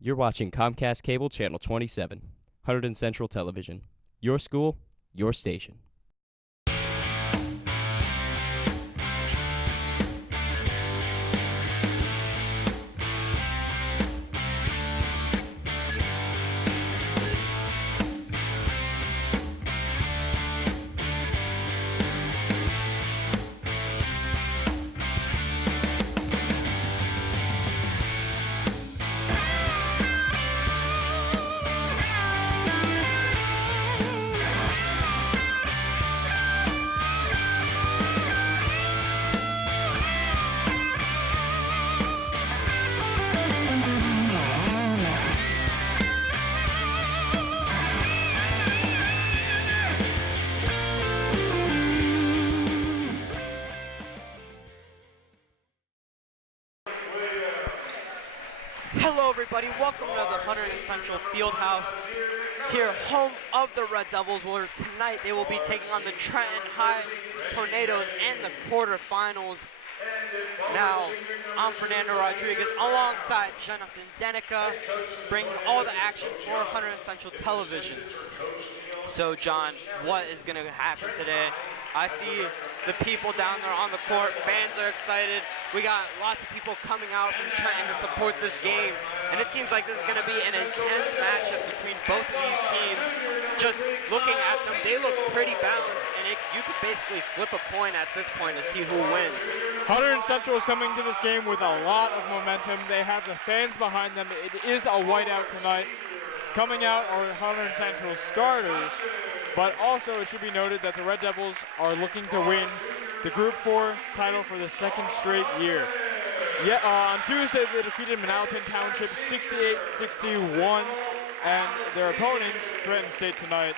You're watching Comcast Cable Channel 27, Hunterdon Central Television. Your school, your station. Hello everybody, welcome to the Hunterdon Central Fieldhouse, here home of the Red Devils, where tonight they will be taking on the Trenton High Tornadoes in the quarterfinals. Now, I'm Fernando Rodriguez alongside Jonathan Denica, bringing all the action for Hunterdon Central Television. So John, what is going to happen today? I see the people down there on the court, fans are excited. We got lots of people coming out from Trenton to support this game. And it seems like this is going to be an intense matchup between both of these teams. Just looking at them, they look pretty balanced, and you could basically flip a coin at this point to see who wins. Hunterdon Central is coming to this game with a lot of momentum. They have the fans behind them. It is a whiteout tonight. Coming out are Hunterdon Central starters, but also it should be noted that the Red Devils are looking to win the Group 4 title for the second straight year. On Tuesday, they defeated Manalapan Township 68-61, and their opponents, Trenton State tonight,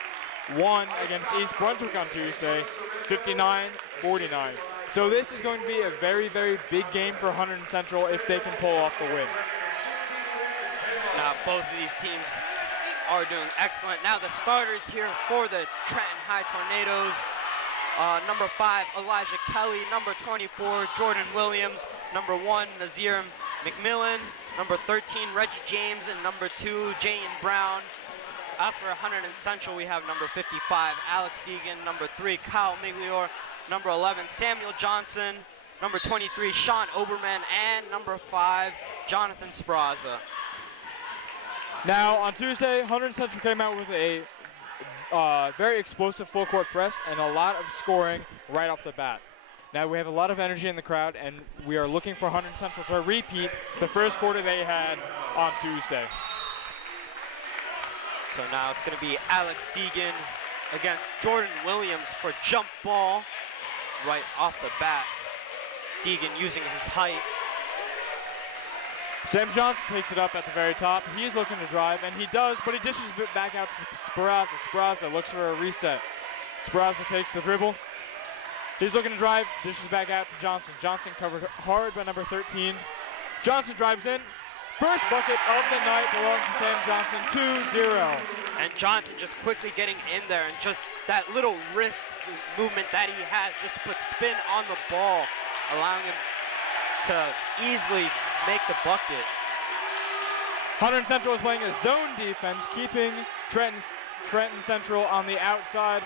won against East Brunswick on Tuesday, 59-49. So this is going to be a very, very big game for Hunterdon Central if they can pull off the win. Now, both of these teams are doing excellent. Now the starters here for the Trenton High Tornadoes. Number 5, Elijah Kelly. Number 24, Jordan Williams. Number 1, Nazir McMillan. Number 13, Reggie James. And number 2, Jayen Brown. As for Hunterdon Central, we have number 55, Alex Deegan. Number 3, Kyle Miglior. Number 11, Samuel Johnson. Number 23, Sean Oberman. And number 5, Jonathan Spraza. Now, on Tuesday, Hunterdon Central came out with a very explosive full-court press and a lot of scoring right off the bat. Now, we have a lot of energy in the crowd, and we are looking for Hunterdon Central to repeat the first quarter they had on Tuesday. So now it's going to be Alex Deegan against Jordan Williams for jump ball right off the bat. Deegan using his height. Sam Johnson takes it up at the very top. He's looking to drive, and he does, but he dishes it back out to Spraza. Spraza looks for a reset. Spraza takes the dribble. He's looking to drive, dishes back out to Johnson. Johnson covered hard by number 13. Johnson drives in. First bucket of the night belongs to Sam Johnson, 2-0. And Johnson just quickly getting in there, and just that little wrist movement that he has just to put spin on the ball, allowing him to easily make the bucket. Hunterdon Central is playing a zone defense, keeping Trenton Central on the outside.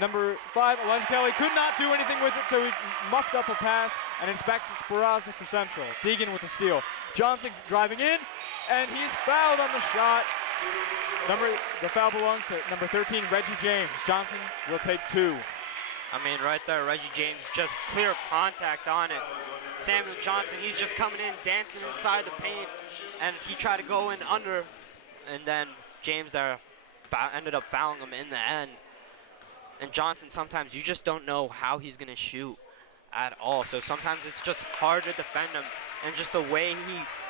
Number 5, Elijah Kelly, could not do anything with it, so he muffed up a pass, and it's back to Spraza for Central. Deegan with the steal. Johnson driving in, and he's fouled on the shot. The foul belongs to number 13, Reggie James. Johnson will take 2. I mean, right there, Reggie James just clear contact on it. Samuel Johnson, he's just coming in, dancing inside the paint, and he tried to go in under, and then James there ended up fouling him in the end. And Johnson, sometimes you just don't know how he's going to shoot at all. So sometimes it's just hard to defend him, and just the way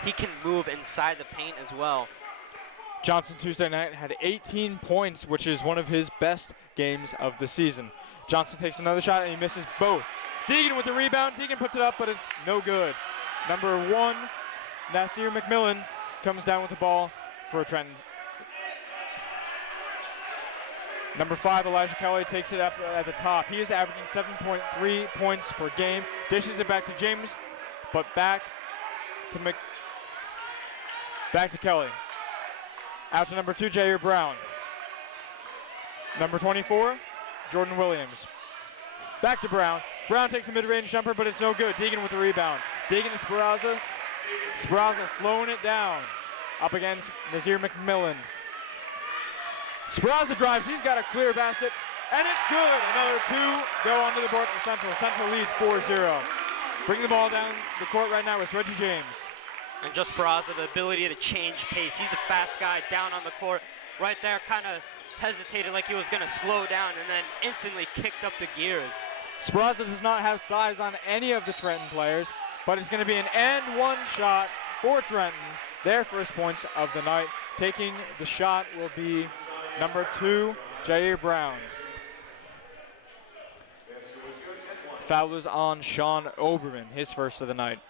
he can move inside the paint as well. Johnson Tuesday night had 18 points, which is one of his best games of the season. Johnson takes another shot, and he misses both. Deegan with the rebound. Deegan puts it up, but it's no good. Number 1, Nasir McMillan, comes down with the ball for Trenton. Number 5, Elijah Kelly, takes it up at the top. He is averaging 7.3 points per game. Dishes it back to James, but back to Back to Kelly. Out to number 2, Jair Brown. Number 24, Jordan Williams. Back to Brown. Brown takes a mid-range jumper, but it's no good. Deegan with the rebound. Deegan to Speraza. Speraza slowing it down. Up against Nazir McMillan. Speraza drives. He's got a clear basket, and it's good. Another 2 go onto the board for Central. Central leads 4-0. Bringing the ball down the court right now is Reggie James. And just Speraza, the ability to change pace. He's a fast guy down on the court. Right there, kind of hesitated like he was going to slow down and then instantly kicked up the gears. Speraza does not have size on any of the Trenton players, but it's going to be an and one shot for Trenton. Their first points of the night. Taking the shot will be number 2, Jair Brown. Foul is on Sean Oberman, his first of the night.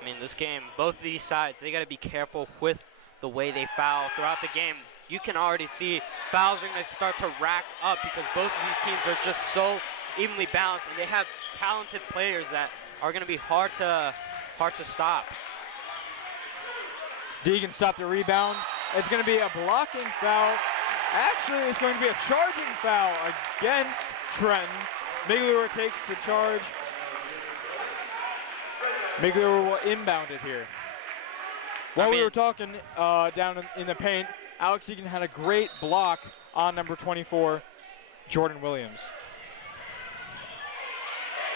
I mean, this game, both of these sides, they got to be careful with the way they foul throughout the game. You can already see fouls are going to start to rack up because both of these teams are just so evenly balanced, and they have talented players that are going to be hard to stop. Deegan stopped the rebound. It's going to be a blocking foul. Actually, it's going to be a charging foul against Trenton. Miglior takes the charge. Miglior will inbound it here. While we were talking down in the paint, Alex Deegan had a great block on number 24, Jordan Williams.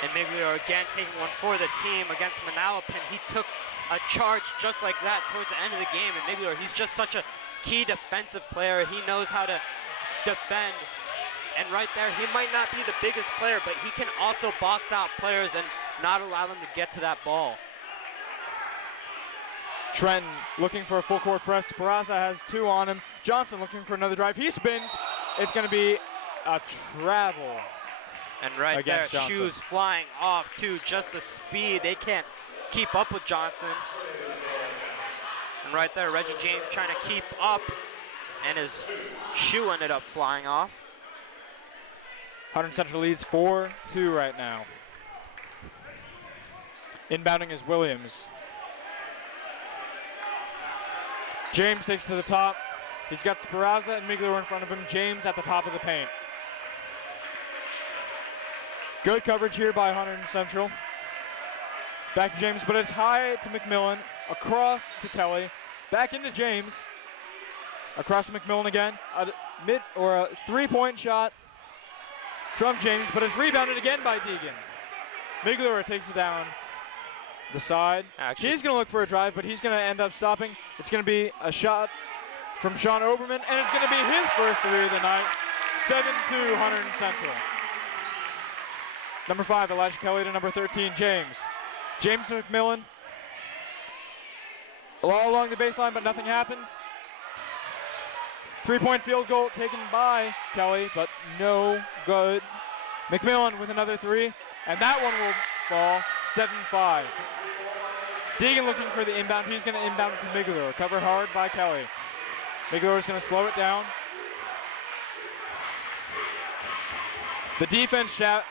And Miglior again taking one for the team against Manalapan. He took a charge just like that towards the end of the game. And Miglior, he's just such a key defensive player. He knows how to defend. And right there, he might not be the biggest player, but he can also box out players and not allow them to get to that ball. Trenton looking for a full court press. Speraza has 2 on him. Johnson looking for another drive. He spins. It's going to be a travel. And right there, Johnson. shoes flying off too. Just the speed. They can't keep up with Johnson. And right there, Reggie James trying to keep up. And his shoe ended up flying off. Hunterdon Central leads 4-2 right now. Inbounding is Williams. James takes to the top. He's got Speraza and Miglior in front of him. James at the top of the paint. Good coverage here by Hunterdon Central. Back to James, but it's high to McMillan. Across to Kelly. Back into James. Across to McMillan again. A 3-point shot from James, but it's rebounded again by Deegan. Miglior takes it down the side. He's going to look for a drive, but he's going to end up stopping. It's going to be a shot from Sean Oberman, and it's going to be his first 3 of the night. 7-2 Hunterdon Central. Number 5, Elijah Kelly to number 13, James. James to McMillan. All along the baseline, but nothing happens. 3-point field goal taken by Kelly, but no good. McMillan with another 3, and that one will fall. 7-5. Deegan looking for the inbound. He's going to inbound to Miglior. Covered hard by Kelly. Miglior is going to slow it down. The defense chant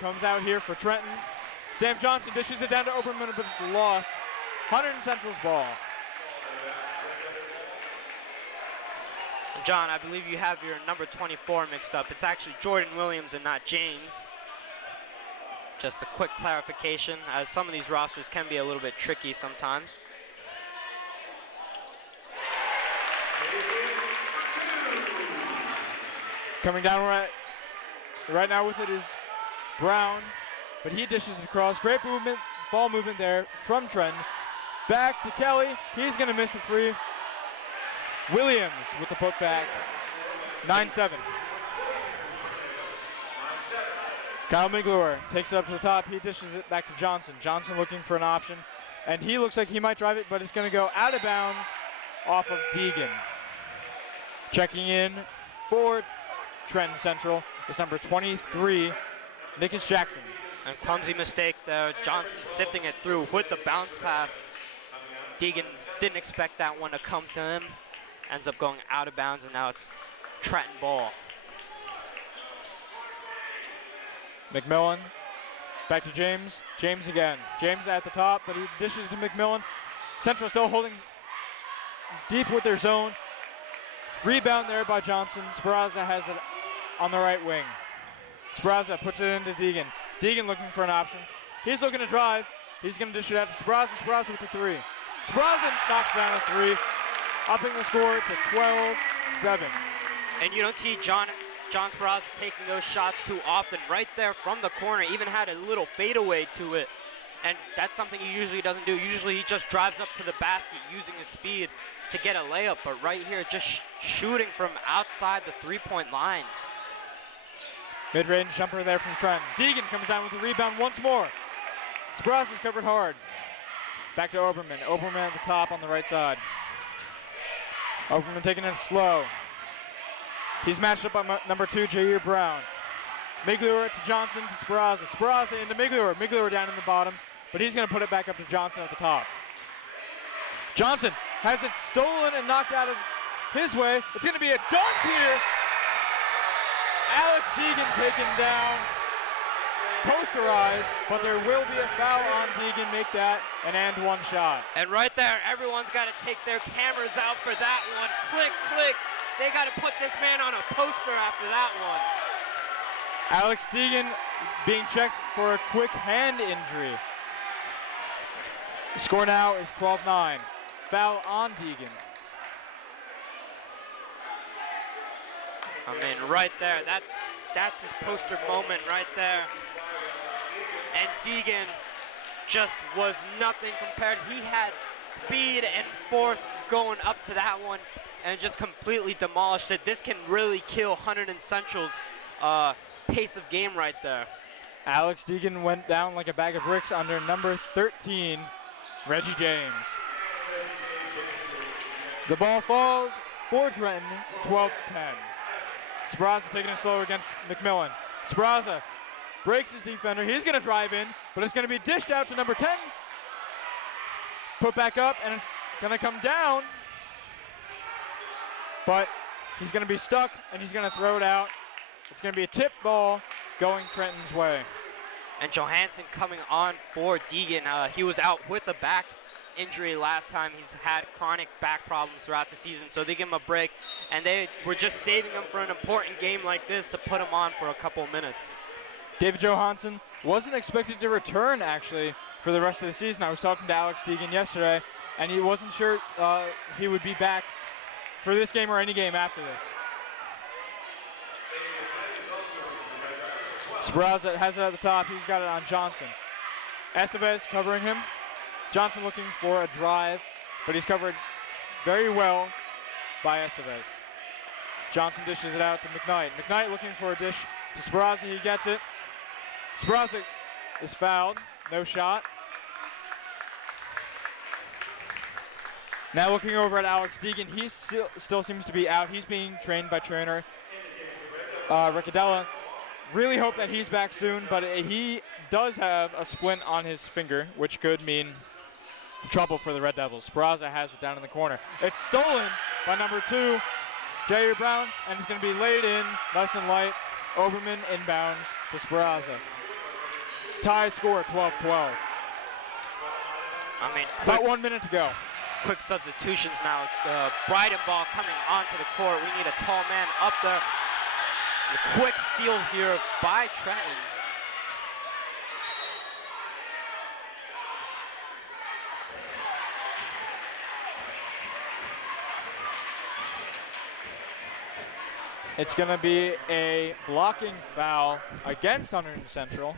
comes out here for Trenton. Sam Johnson dishes it down to Oberman, but it's lost. Hunterdon Central's ball. John, I believe you have your number 24 mixed up. It's actually Jordan Williams and not James. Just a quick clarification, as some of these rosters can be a little bit tricky sometimes. Coming down right now with it is Brown, but he dishes it across. Great movement, ball movement there from Trenton. Back to Kelly. He's going to miss a 3. Williams with the putback. 9-7. Kyle Miglior takes it up to the top. He dishes it back to Johnson. Johnson looking for an option, and he looks like he might drive it, but it's going to go out of bounds off of Deegan. Checking in for Trenton Central is number 23, Nicholas Jackson. And clumsy mistake there. Johnson sifting it through with the bounce pass. Deegan didn't expect that one to come to him. Ends up going out of bounds, and now it's Trenton ball. McMillan Back to James. James again. James at the top, but he dishes to McMillan. Central still holding deep with their zone. Rebound there by Johnson. Speraza has it on the right wing. Speraza puts it into Deegan. Deegan looking for an option. He's looking to drive. He's going to dish it out to Speraza. Speraza with the three. Speraza knocks down a three, upping the score to 12-7. And you don't see John Speraza taking those shots too often. Right there from the corner, even had a little fadeaway to it. And that's something he usually doesn't do. Usually he just drives up to the basket using his speed to get a layup. But right here, just shooting from outside the three-point line. Mid-range jumper there from Trenton. Deegan comes down with the rebound once more. Speraza's covered hard. Back to Oberman. Oberman at the top on the right side. Oberman taking it slow. He's matched up on number 2, Jair Brown. Miglior to Johnson to Speraza. Speraza into Miglior. Miglior down in the bottom, but he's going to put it back up to Johnson at the top. Johnson has it stolen and knocked out of his way. It's going to be a dunk here. Alex Deegan taken down, posterized, but there will be a foul on Deegan. Make that an and one shot. And right there, everyone's got to take their cameras out for that one. Click, click. They got to put this man on a poster after that one. Alex Deegan being checked for a quick hand injury. The score now is 12-9. Foul on Deegan. I mean, right there, that's his poster moment right there. And Deegan just was nothing compared. He had speed and force going up to that one and just completely demolished it. This can really kill Hunterdon Central's pace of game right there. Alex Deegan went down like a bag of bricks under number 13, Reggie James. The ball falls for Trenton, 12-10. Speraza taking it slow against McMillan. Speraza breaks his defender. He's going to drive in, but it's going to be dished out to number 10. Put back up, and it's going to come down. But he's going to be stuck, and he's going to throw it out. It's going to be a tip ball going Trenton's way. And Johansson coming on for Deegan. He was out with a back injury last time. He's had chronic back problems throughout the season, so they give him a break. And they were just saving him for an important game like this to put him on for a couple of minutes. David Johansson wasn't expected to return, actually, for the rest of the season. I was talking to Alex Deegan yesterday, and he wasn't sure he would be back for this game or any game after this. Speraza has it at the top. He's got it on Johnson. Estevez covering him. Johnson looking for a drive, but he's covered very well by Estevez. Johnson dishes it out to McKnight. McKnight looking for a dish to Speraza. He gets it. Speraza is fouled. No shot. Now looking over at Alex Deegan. He still seems to be out. He's being trained by trainer Riccadella. Really hope that he's back soon, but he does have a splint on his finger, which could mean trouble for the Red Devils. Speraza has it down in the corner. It's stolen by number 2, Jair Brown, and it's going to be laid in, nice and light. Oberman inbounds to Speraza. Tie score, 12-12. I mean, about 1 minute to go. Quick substitutions now. Breidenball coming onto the court. We need a tall man up there. A quick steal here by Trenton. It's going to be a blocking foul against Hunterdon Central.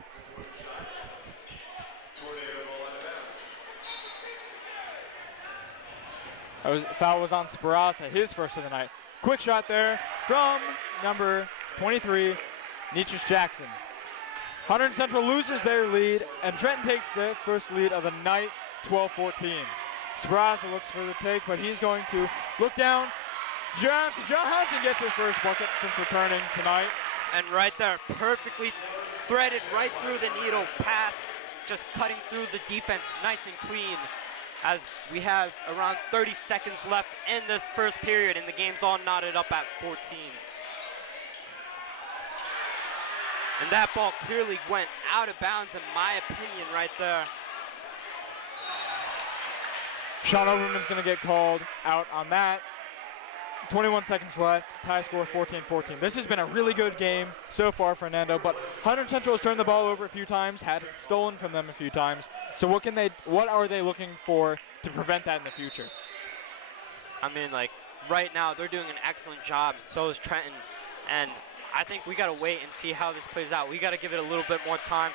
Foul was on Speraza, his first of the night. Quick shot there from number 23, Nietzsche Jackson. Hunterdon Central loses their lead, and Trenton takes the first lead of the night, 12-14. Speraza looks for the take, but he's going to look down. Johansson gets his first bucket since returning tonight. And right there, perfectly threaded right through the needle pass, just cutting through the defense nice and clean. As we have around 30 seconds left in this first period, and the game's all knotted up at 14. And that ball clearly went out of bounds in my opinion right there. Sean Oberman's going to get called out on that. 21 seconds left, tie score 14-14. This has been a really good game so far, Fernando, but Hunterdon Central has turned the ball over a few times, had it stolen from them a few times. So what are they looking for to prevent that in the future? I mean, like, right now they're doing an excellent job, so is Trenton, and I think we got to wait and see how this plays out. We got to give it a little bit more time.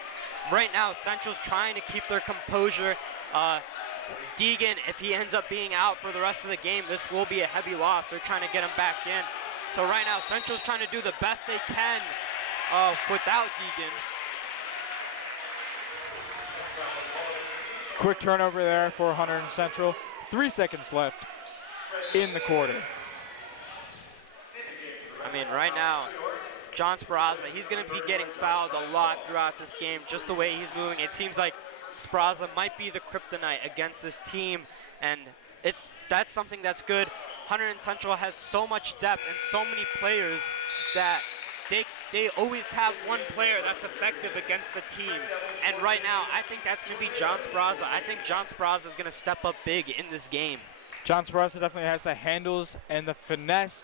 Right now, Central's trying to keep their composure. Deegan, if he ends up being out for the rest of the game, this will be a heavy loss. They're trying to get him back in. So right now, Central's trying to do the best they can without Deegan. Quick turnover there for Hunterdon Central. 3 seconds left in the quarter. I mean, right now, John Speraza, he's going to be getting fouled a lot throughout this game, just the way he's moving. It seems like Speraza might be the kryptonite against this team, and that's something that's good. Hunterdon Central has so much depth and so many players that they always have one player that's effective against the team. And right now, I think that's going to be John Speraza. I think John Speraza is going to step up big in this game. John Speraza definitely has the handles and the finesse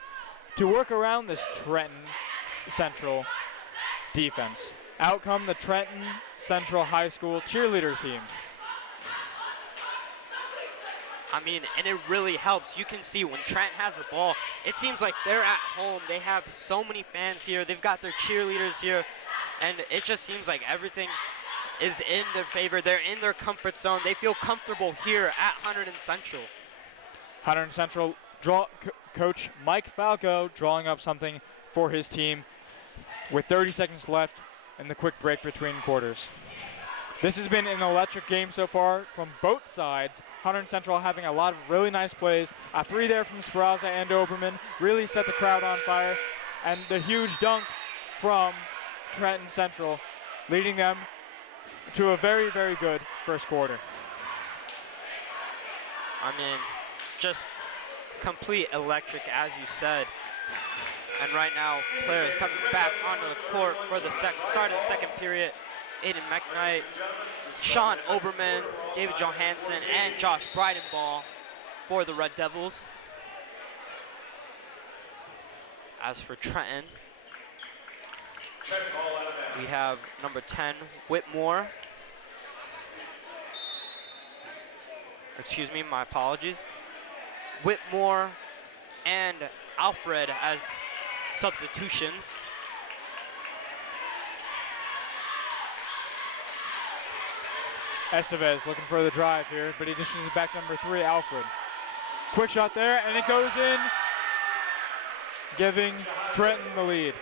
to work around this Trenton Central defense. Out come the Trenton Central High School cheerleader team. I mean, and it really helps. You can see when Trent has the ball, it seems like they're at home. They have so many fans here. They've got their cheerleaders here, and it just seems like everything is in their favor. They're in their comfort zone. They feel comfortable here at Hunterdon Central. Hunterdon Central coach Mike Falco drawing up something for his team with 30 seconds left in the quick break between quarters. This has been an electric game so far from both sides. Hunterdon Central having a lot of really nice plays. A three there from Speraza and Oberman really set the crowd on fire. And the huge dunk from Trenton Central, leading them to a very, very good first quarter. I mean, just complete electric, as you said. And right now, players coming back onto the court for the start of the second period. Aiden McKnight, Sean Oberman, David Johansson, and Josh Breidenball for the Red Devils. As for Trenton, we have number 10, Whitmore. Excuse me, my apologies. Whitmore and Alfred as substitutions. Estevez looking for the drive here, but he dishes it back to number 3, Alfred. Quick shot there, and it goes in, giving Trenton the lead.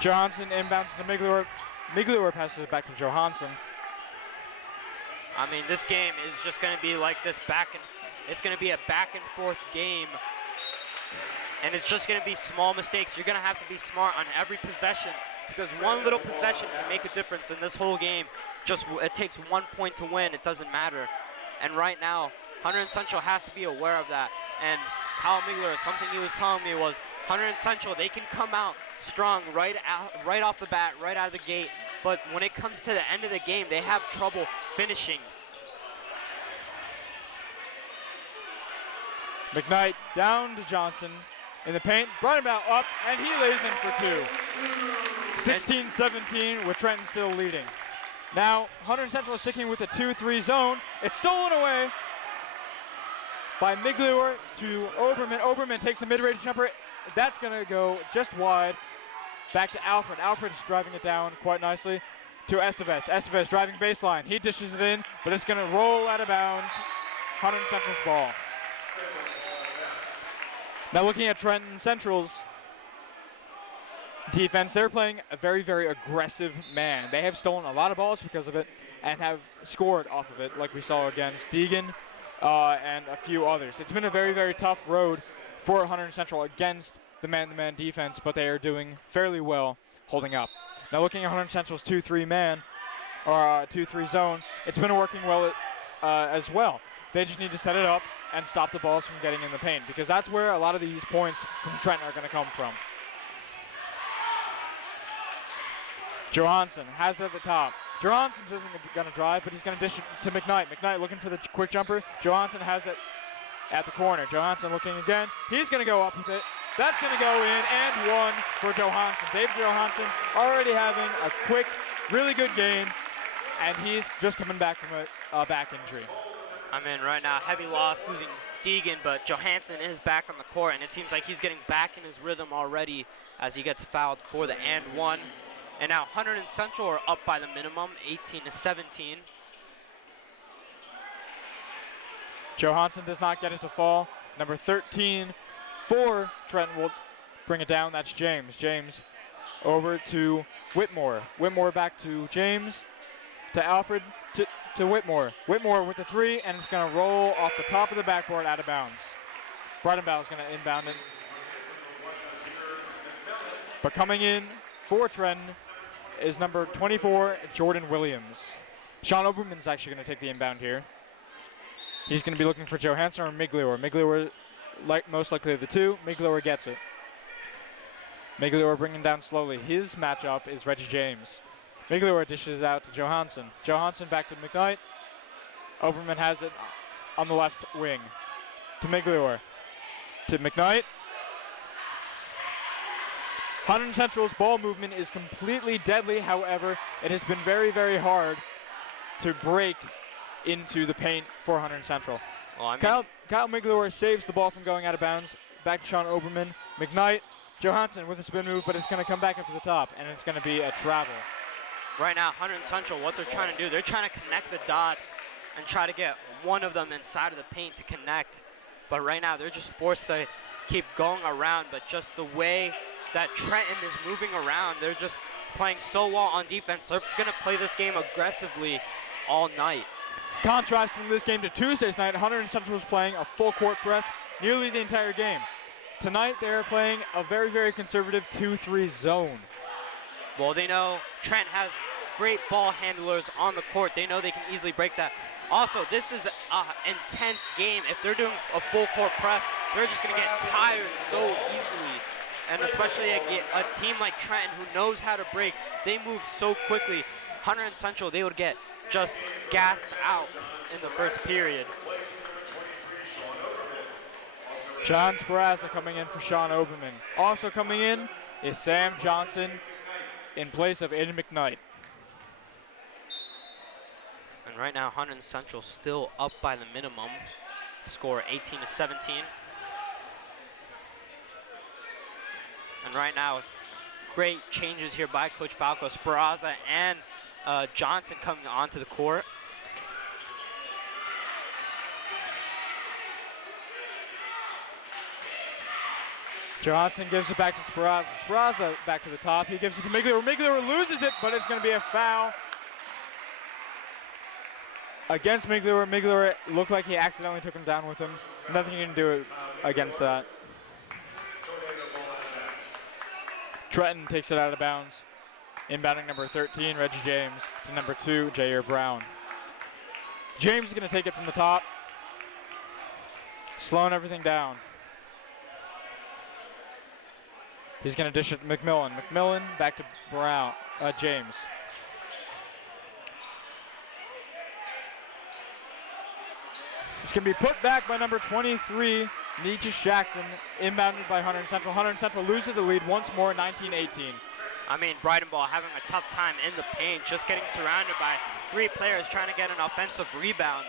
Johansson inbounds to Miglior. Miglior passes it back to Johansson. I mean, this game is just going to be like this it's going to be a back and forth game. And it's just going to be small mistakes. You're going to have to be smart on every possession, because one little possession can make a difference in this whole game. It takes 1 point to win. It doesn't matter. And right now, Hunterdon Central has to be aware of that. And Kyle Migler, something he was telling me was, Hunterdon Central, they can come out strong right off the bat, right out of the gate. But when it comes to the end of the game, they have trouble finishing. McKnight down to Johnson in the paint, brought him out up, and he lays in for 2. 16-17 with Trenton still leading. Now, Hunterdon Central is sticking with the 2-3 zone. It's stolen away by Miglior to Oberman. Oberman takes a mid-range jumper. That's going to go just wide. Back to Alfred. Alfred's driving it down quite nicely to Estevez. Estevez driving baseline. He dishes it in, but it's going to roll out of bounds. Hunterdon Central's ball. Now looking at Trenton Central's defense, they're playing a very, very aggressive man. They have stolen a lot of balls because of it and have scored off of it, like we saw against Deegan and a few others. It's been a very, very tough road for Hunterdon Central against the man-to-man defense, but they are doing fairly well holding up. Now looking at Hunterdon Central's 2-3 man, or 2-3 zone, it's been working well as well. They just need to set it up and stop the balls from getting in the paint, because that's where a lot of these points from Trenton are going to come from. Johansson has it at the top. Johansson's isn't going to drive, but he's going to dish it to McKnight. McKnight looking for the quick jumper. Johansson has it at the corner. Johansson looking again. He's going to go up with it. That's going to go in, and one for Johansson. David Johansson already having a quick, really good game, and he's just coming back from a back injury. I mean, right now, heavy loss, losing Deegan, but Johansson is back on the court, and it seems like he's getting back in his rhythm already as he gets fouled for the and one. And now Hunterdon Central are up by the minimum, 18-17. Johansson does not get it to fall. Number 13 for Trenton will bring it down. That's James. James over to Whitmore. Whitmore back to James. To Alfred, to Whitmore. Whitmore with the three, and it's going to roll off the top of the backboard out of bounds. Bridenbaugh is going to inbound it. But coming in for Trenton is number 24, Jordan Williams. Sean Oberman's actually going to take the inbound here. He's going to be looking for Johansson or Miglior. Miglior, most likely the two. Miglior gets it. Miglior bringing down slowly. His matchup is Reggie James. Miglior dishes out to Johansson. Johansson back to McKnight. Oberman has it on the left wing. To Miglior. To McKnight. Hunterdon Central's ball movement is completely deadly. However, it has been very, very hard to break into the paint for Hunterdon Central. Well, Kyle Miglior saves the ball from going out of bounds. Back to Sean Oberman. McKnight. Johansson with a spin move, but it's going to come back up to the top, and it's going to be a travel. Right now, Hunterdon Central, what they're trying to do, they're trying to connect the dots and try to get one of them inside of the paint to connect. But right now, they're just forced to keep going around. But just the way that Trenton is moving around, they're just playing so well on defense. They're going to play this game aggressively all night. Contrasting this game to Tuesday's night, Hunterdon Central was playing a full court press nearly the entire game. Tonight, they're playing a very, very conservative 2-3 zone. Well, they know Trent has great ball handlers on the court. They know they can easily break that. Also, this is an intense game. If they're doing a full court press, they're just going to get tired so easily. And especially a team like Trenton who knows how to break, they move so quickly. Hunterdon Central, they would get just gassed out in the first period. John Sparazza coming in for Sean Oberman. Also coming in is Sam Johnson in place of Aiden McKnight. And right now, Hunterdon Central still up by the minimum. Score 18-17. And right now, great changes here by Coach Falco. Sparazza and Johnson coming onto the court. Johansson gives it back to Sparazza. Sparazza back to the top. He gives it to Miglior. Miglior loses it, but it's going to be a foul against Miglior. Miglior looked like he accidentally took him down with him. Nothing you can do against that. Trenton takes it out of bounds. Inbounding number 13, Reggie James, to number 2, Jair Brown. James is going to take it from the top, slowing everything down. He's going to dish it to McMillan. McMillan back to Brown, James. It's going to be put back by number 23, Nietzsche Jackson, inbounded by Hunterdon Central. Hunterdon Central loses the lead once more, 19-18. I mean, Bridenbaugh having a tough time in the paint, just getting surrounded by 3 players trying to get an offensive rebound.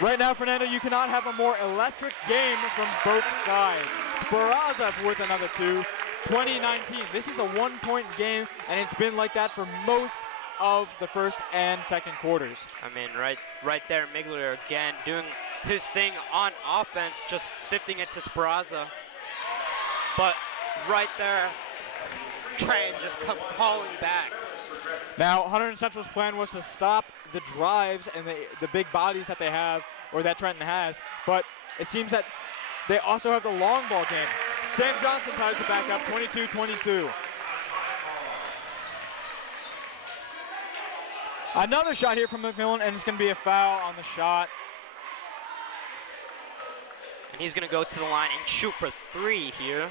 Right now, Fernando, you cannot have a more electric game from both sides. Sparazza with another 2, 20-19. This is a one-point game, and it's been like that for most of the first and second quarters. I mean, right there, Miglior again doing his thing on offense, just sifting it to Sparazza. But right there, Trenton just come calling back. Now, Hunterdon Central's plan was to stop the drives and the big bodies that they have, or that Trenton has, but it seems that they also have the long ball game. Sam Johnson ties it back up, 22-22. Another shot here from McMillan, and it's going to be a foul on the shot. And he's going to go to the line and shoot for 3 here.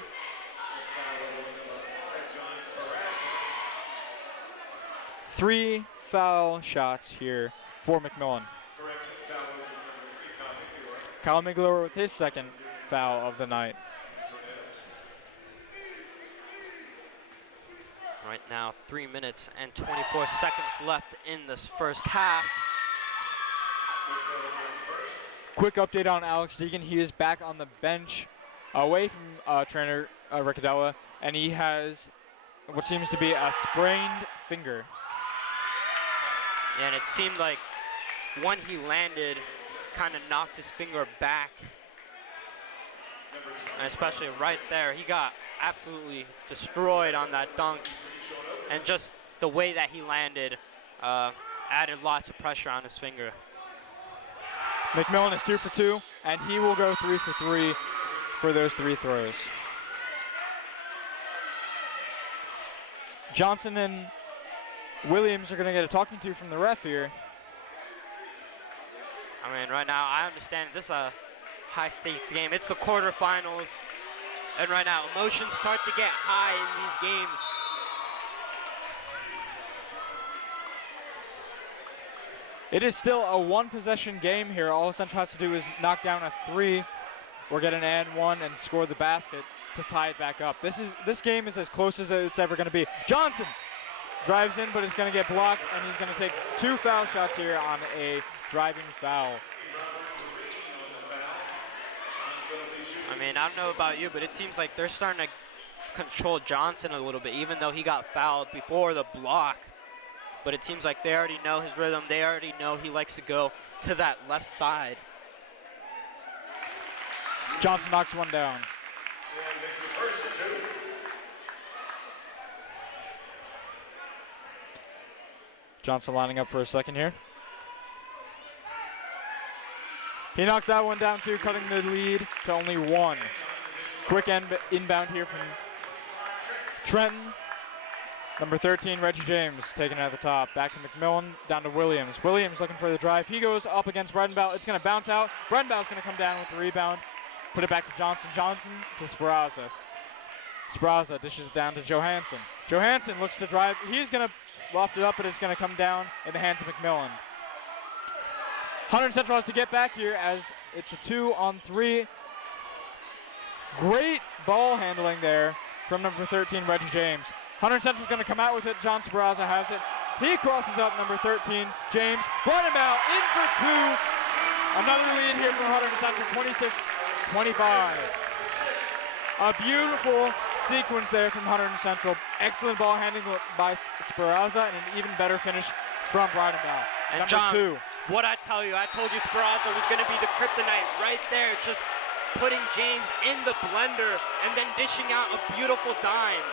3 foul shots here for McMillan. Kyle Migler with his second foul of the night. Right now, 3 minutes and 24 seconds left in this first half. Quick update on Alex Deegan. He is back on the bench away from trainer Riccadella, and he has what seems to be a sprained finger. Yeah, and it seemed like when he landed, kind of knocked his finger back. And especially right there, he got absolutely destroyed on that dunk. And just the way that he landed added lots of pressure on his finger. McMillan is 2 for 2, and he will go 3 for 3 for those 3 throws. Johnson and Williams are going to get a talking to from the ref here. I mean, right now, I understand this is a high-stakes game. It's the quarterfinals, and right now, emotions start to get high in these games. It is still a 1-possession game here. All Central has to do is knock down a 3 or get an and 1 and score the basket to tie it back up. This game is as close as it's ever going to be. Johnson drives in, but it's going to get blocked, and he's going to take 2 foul shots here on a driving foul. I mean, I don't know about you, but it seems like they're starting to control Johnson a little bit, even though he got fouled before the block. But it seems like they already know his rhythm. They already know he likes to go to that left side. Johnson knocks one down. Johnson lining up for a second here. He knocks that one down too, cutting the lead to only 1. Quick inbound here from Trenton. Number 13, Reggie James, taking it at the top. Back to McMillan, down to Williams. Williams looking for the drive. He goes up against Bredenbaugh. It's going to bounce out. Bredenbaugh's going to come down with the rebound. Put it back to Johnson. Johnson to Speraza. Speraza dishes it down to Johansson. Johansson looks to drive. He's going to loft it up, but it's going to come down in the hands of McMillan. Hunterdon Central has to get back here as it's a 2-on-3. Great ball handling there from number 13, Reggie James. Hunterdon Central's going to come out with it. John Speraza has it. He crosses up number 13, James. Bredenbaugh in for 2. Another lead here for Hunterdon Central, 26-25. A beautiful sequence there from Hunterdon Central. Excellent ball handling by Speraza and an even better finish from Bredenbaugh. And number John, 2. What I tell you, I told you Speraza was going to be the kryptonite right there, just putting James in the blender and then dishing out a beautiful dime.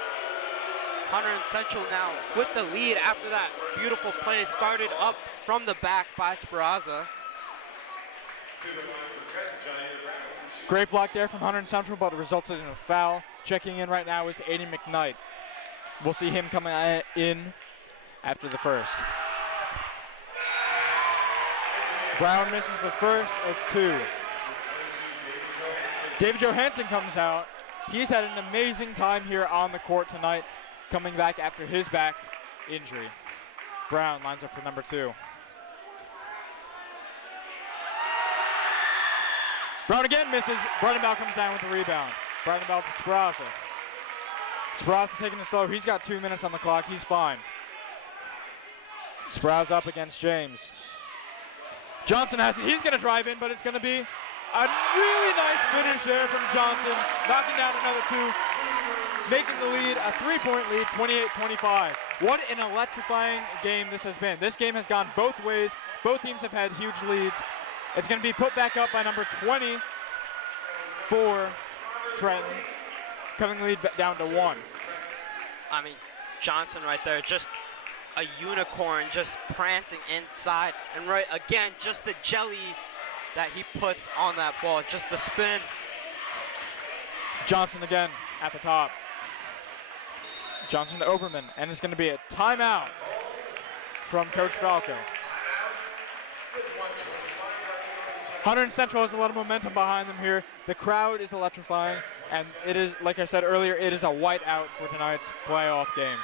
Hunterdon Central now with the lead after that beautiful play started up from the back by Speraza. Great block there from Hunterdon Central, but it resulted in a foul. Checking in right now is Aiden McKnight. We'll see him coming in after the first. Brown misses the first of 2. David Johansson comes out. He's had an amazing time here on the court tonight, coming back after his back injury. Brown lines up for number 2. Brown again misses. Bredenbaugh comes down with the rebound. Bredenbaugh to Speraza. Speraza taking it slow. He's got 2 minutes on the clock. He's fine. Speraza up against James. Johnson has it. He's going to drive in, but it's going to be a really nice finish there from Johnson, knocking down another 2, making the lead a 3-point lead, 28-25. What an electrifying game this has been. This game has gone both ways. Both teams have had huge leads. It's going to be put back up by number 20 for Trenton, cutting the lead down to 1. I mean, Johnson right there, just a unicorn, just prancing inside. And right again, just the jelly that he puts on that ball, just the spin. Johnson again at the top. Johnson to Oberman, and it's going to be a timeout from Coach Falco. Hunterdon Central has a lot of momentum behind them here. The crowd is electrifying, and it is, like I said earlier, it is a whiteout for tonight's playoff game.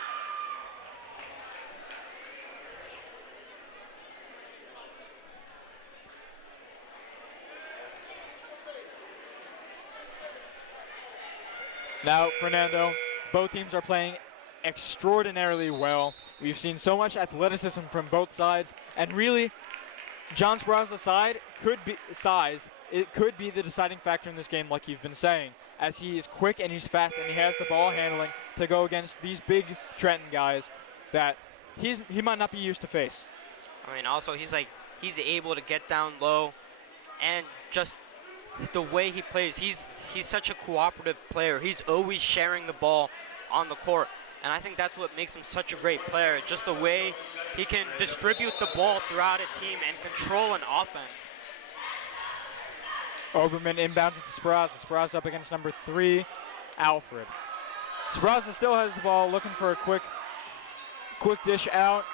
Now, Fernando, both teams are playing extraordinarily well. We've seen so much athleticism from both sides, and really, John Speraza's side could be it could be the deciding factor in this game, like you've been saying, as he is quick and he's fast and he has the ball handling to go against these big Trenton guys that he might not be used to face. I mean, also he's able to get down low, and just the way he plays, he's such a cooperative player. He's always sharing the ball on the court, and I think that's what makes him such a great player. Just the way he can distribute the ball throughout a team and control an offense. Oberman inbounds to Speraza. Speraza up against number 3, Alfred. Speraza still has the ball, looking for a quick dish out.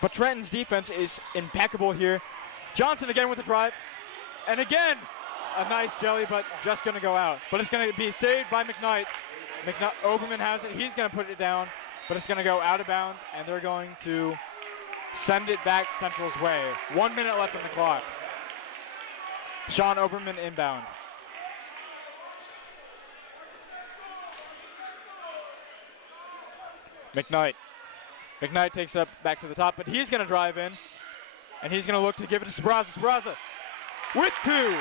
But Trenton's defense is impeccable here. Johnson again with the drive. And again, a nice jelly, but just going to go out. But it's going to be saved by McKnight. Oberman has it. He's going to put it down, but it's going to go out of bounds, and they're going to send it back Central's way. 1 minute left on the clock. Sean Oberman inbound. McKnight. McKnight takes up back to the top, but he's going to drive in, and he's going to look to give it to Speraza. Speraza with 2.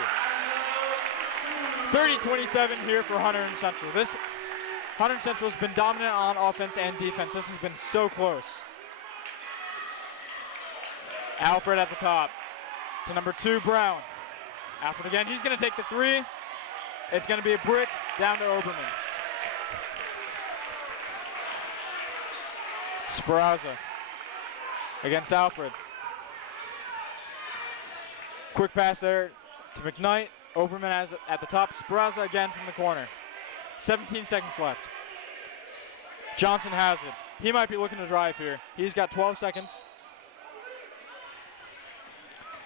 30-27 here for Hunterdon Central. Hunterdon Central has been dominant on offense and defense. This has been so close. Alfred at the top to number 2, Brown. Alfred again, he's going to take the 3. It's going to be a brick down to Oberman. Speraza against Alfred. Quick pass there to McKnight. Oberman has it at the top. Speraza again from the corner. 17 seconds left. Johnson has it. He might be looking to drive here. He's got 12 seconds.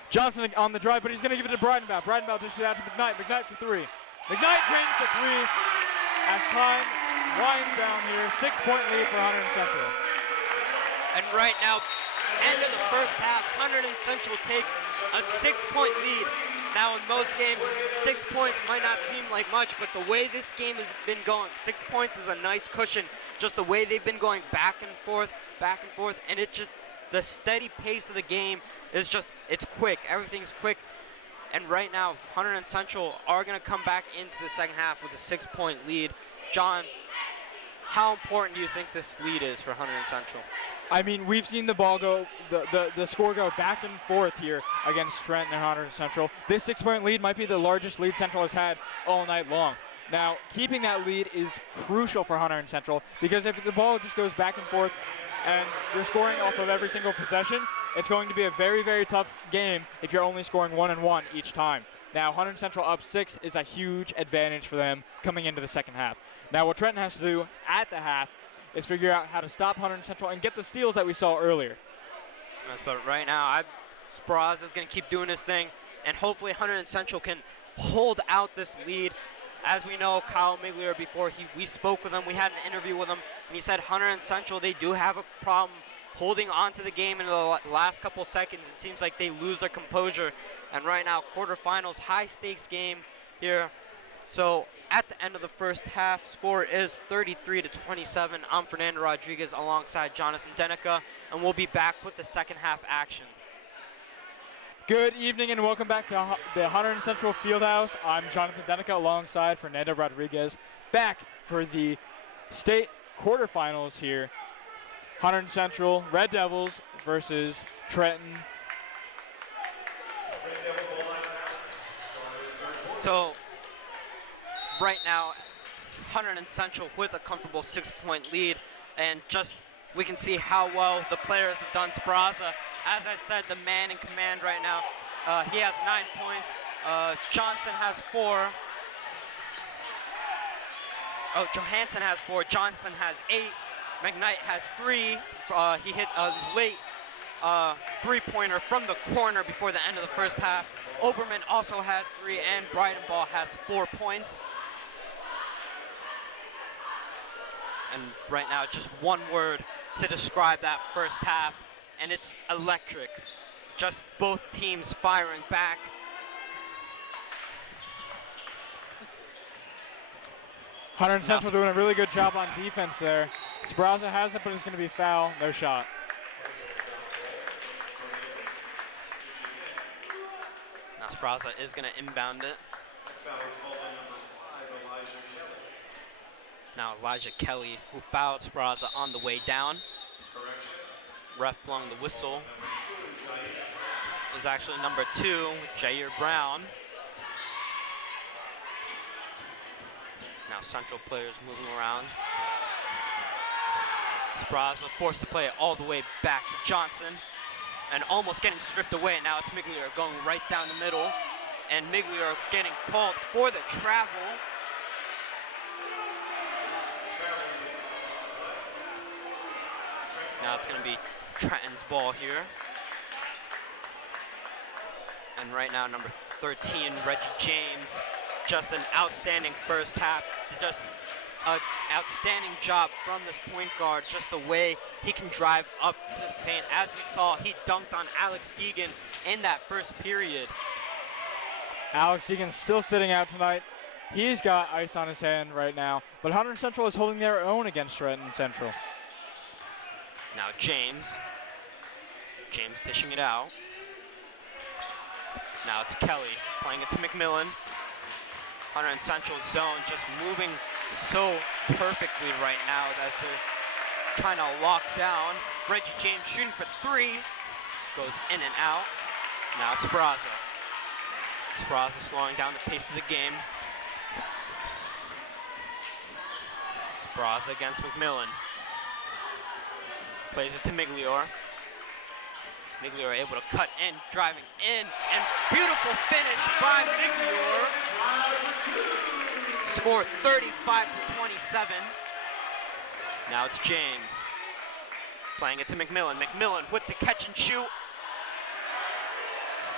Johnson on the drive, but he's going to give it to Breidenbaugh. Breidenbaugh dishes it out to McKnight. McKnight for 3. McKnight drains the 3 as time winds down here. 6-point lead for Hunterdon Central. And right now, end of the first half, Hunterdon Central take a 6-point lead. Now in most games, 6 points might not seem like much, but the way this game has been going, 6 points is a nice cushion. Just the way they've been going back and forth, and it just, the steady pace of the game is just, it's quick. Everything's quick. And right now, Hunterdon Central are going to come back into the second half with a 6-point lead. John, how important do you think this lead is for Hunterdon Central? I mean, we've seen the ball go, the score go back and forth here against Trenton and Hunterdon Central. This 6-point lead might be the largest lead Central has had all night long. Now, keeping that lead is crucial for Hunterdon Central, because if the ball just goes back and forth and you're scoring off of every single possession, it's going to be a very, very tough game if you're only scoring 1 and 1 each time. Now, Hunterdon Central up 6 is a huge advantage for them coming into the second half. Now, what Trenton has to do at the half is figure out how to stop Hunterdon Central and get the steals that we saw earlier. But right now, Speraza is going to keep doing his thing, and hopefully Hunterdon Central can hold out this lead. As we know, Kyle Miglier, before we spoke with him, we had an interview with him, and he said Hunterdon Central, they do have a problem holding on to the game in the last couple seconds. It seems like they lose their composure. And right now, quarterfinals, high-stakes game here. So at the end of the first half, score is 33-27. I'm Fernando Rodriguez alongside Jonathan Denica, and we'll be back with the second half action. Good evening and welcome back to the Hunterdon Central Fieldhouse. I'm Jonathan Denica alongside Fernando Rodriguez, back for the state quarterfinals here. Hunterdon Central Red Devils versus Trenton. So right now, Hunterdon Central with a comfortable 6-point lead, and just we can see how well the players have done. Speraza, as I said, the man in command right now. He has 9 points. Johnson has 4. Oh, Johansson has 4. Johnson has 8. McKnight has 3. He hit a late 3-pointer from the corner before the end of the first half. Oberman also has 3, and Breidenbaugh has 4 points. And right now, just one word to describe that first half, and it's electric. Just both teams firing back. Hunterdon Central doing a really good job on defense there. Sbraza has it, but it's going to be foul. No shot. Now Sbraza is going to inbound it. Now Elijah Kelly, who fouled Sbraza on the way down. Ref blowing the whistle. It was actually number 2, Jair Brown. Now Central players moving around. Sbraza forced to play it all the way back to Johnson and almost getting stripped away. Now it's Miglior going right down the middle, and Miglior getting called for the travel. Now it's going to be Trenton's ball here. And right now, number 13, Reggie James, just an outstanding first half. Just an outstanding job from this point guard, just the way he can drive up to the paint. As we saw, he dunked on Alex Deegan in that first period. Alex Deegan's still sitting out tonight. He's got ice on his hand right now, but Hunterdon Central is holding their own against Trenton Central. Now James dishing it out. Now it's Kelly playing it to McMillan. Hunterdon Central zone just moving so perfectly right now as they're trying to lock down. Reggie James shooting for 3. Goes in and out. Now it's Sbraza. Sbraza slowing down the pace of the game. Sbraza against McMillan. Plays it to Miglior. Miglior able to cut in, driving in, and beautiful finish by Miglior. Score 35-27. Now it's James. Playing it to McMillan. McMillan with the catch and shoot.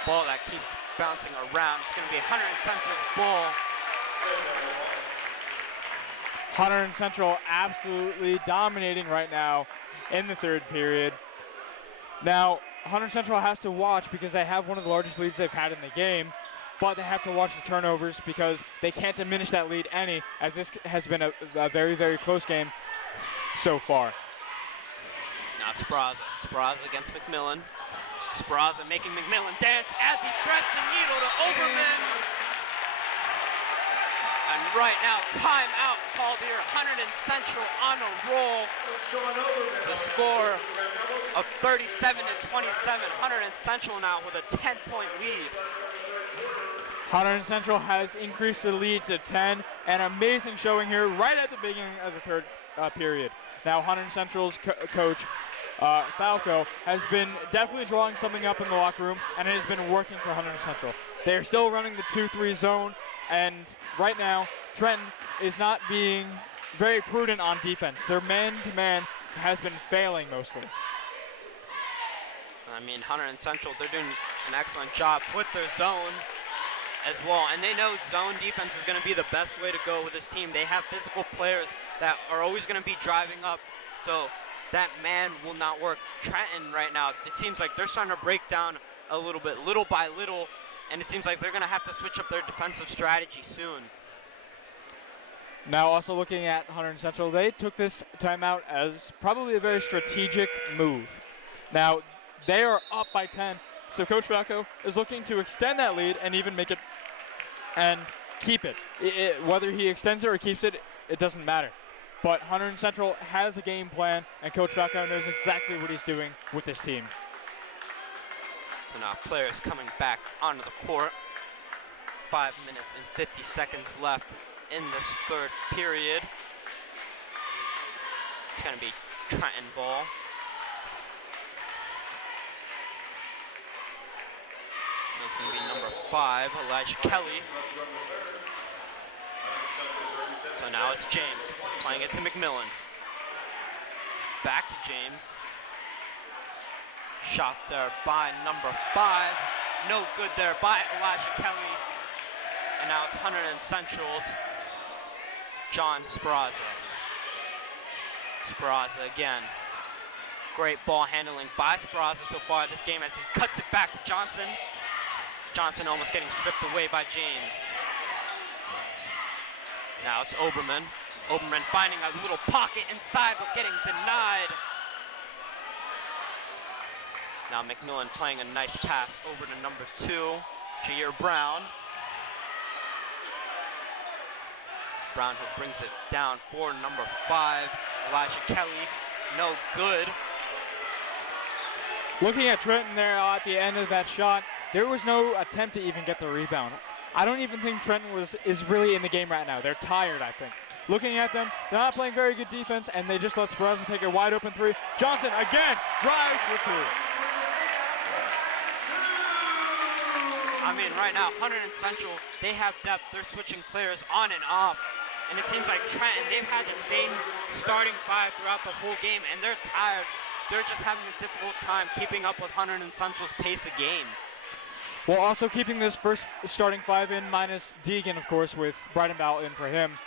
Ball that keeps bouncing around. It's going to be Hunterdon Central's ball. Hunterdon Central absolutely dominating right now in the third period. Now, Hunterdon Central has to watch because they have one of the largest leads they've had in the game, but they have to watch the turnovers because they can't diminish that lead any, as this has been a very, very close game so far. Now it's Sbraza. Sbraza against McMillan. Sbraza making McMillan dance as he threads the needle to Oberman. And right now, timeout called here. Hunterdon Central on a roll. The score of 37-27. Hunterdon Central now with a 10-point lead. Hunterdon Central has increased the lead to 10. An amazing showing here right at the beginning of the third period. Now Hunterdon Central's coach, Falco, has been definitely drawing something up in the locker room, and it has been working for Hunterdon Central. They're still running the 2-3 zone, and right now, Trenton is not being very prudent on defense. Their man-to-man has been failing mostly. I mean, Hunterdon Central, they're doing an excellent job with their zone as well, and they know zone defense is going to be the best way to go with this team. They have physical players that are always going to be driving up, so that man will not work. Trenton right now, it seems like they're starting to break down a little bit, little by little, and it seems like they're going to have to switch up their defensive strategy soon. Now also looking at Hunterdon Central, they took this timeout as probably a very strategic move. Now they are up by 10, so Coach Falco is looking to extend that lead and even make it and keep it. Whether he extends it or keeps it, it doesn't matter. But Hunterdon Central has a game plan, and Coach Falco knows exactly what he's doing with this team. So now players coming back onto the court. 5 minutes and 50 seconds left in this third period. It's going to be Trenton ball. And it's going to be number 5, Elijah Kelly. So now it's James playing it to McMillan. Back to James. Shot there by number 5. No good there by Elijah Kelly. And now it's Hunterdon Central's John Sbraza. Sbraza again. Great ball handling by Sbraza so far this game as he cuts it back to Johnson. Johnson almost getting stripped away by James. Now it's Oberman. Oberman finding a little pocket inside, but getting denied. Now McMillan playing a nice pass over to number 2, Jair Brown. Brown who brings it down for number 5, Elijah Kelly. No good. Looking at Trenton there at the end of that shot, there was no attempt to even get the rebound. I don't even think Trenton is really in the game right now. They're tired, I think. Looking at them, they're not playing very good defense, and they just let Sprouse take a wide open 3. Johnson again drives for 2. I mean, right now, Hunterdon Central, they have depth. They're switching players on and off. And it seems like Trenton, they've had the same starting 5 throughout the whole game, and they're tired. They're just having a difficult time keeping up with Hunterdon Central's pace of game. Well, also keeping this first starting 5 in, minus Deegan, of course, with Breidenbau in for him.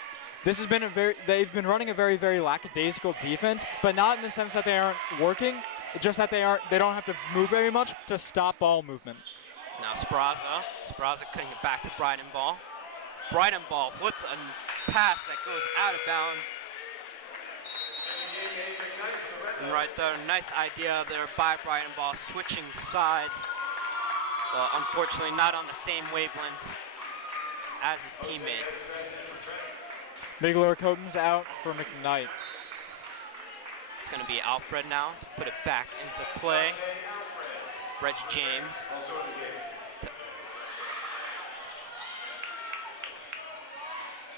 This has been they've been running a very, very lackadaisical defense, but not in the sense that they aren't working. It's just that they don't have to move very much to stop ball movement. Now Spraza cutting it back to Breidenball. Breidenball with a pass that goes out of bounds. And right there, nice idea there by Breidenball, switching sides. Unfortunately, not on the same wavelength as his teammates. Bigelow comes out for McKnight. It's going to be Alfred now to put it back into play. Reggie James.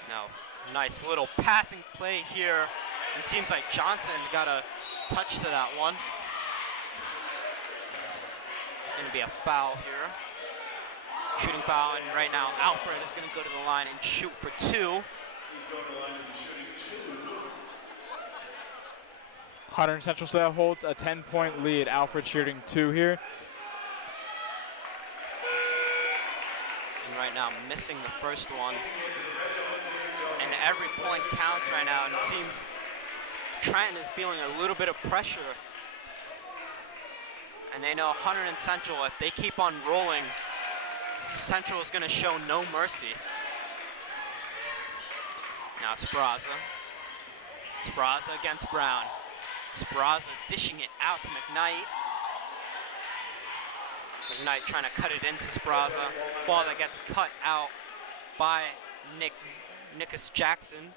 Now, nice little passing play here. It seems like Johnson got a touch to that one. It's going to be a foul here. Shooting foul, and right now Alfred is going to go to the line and shoot for 2. Hunterdon Central still holds a 10-point lead. Alfred shooting 2 here. And right now missing the first one. And every point counts right now, and it seems Trenton is feeling a little bit of pressure. And they know Hunterdon Central, if they keep on rolling, Central is going to show no mercy. Now it's Spraza. Spraza against Brown. Spraza dishing it out to McKnight. McKnight trying to cut it into Spraza. Ball that gets cut out by Nickus Jackson.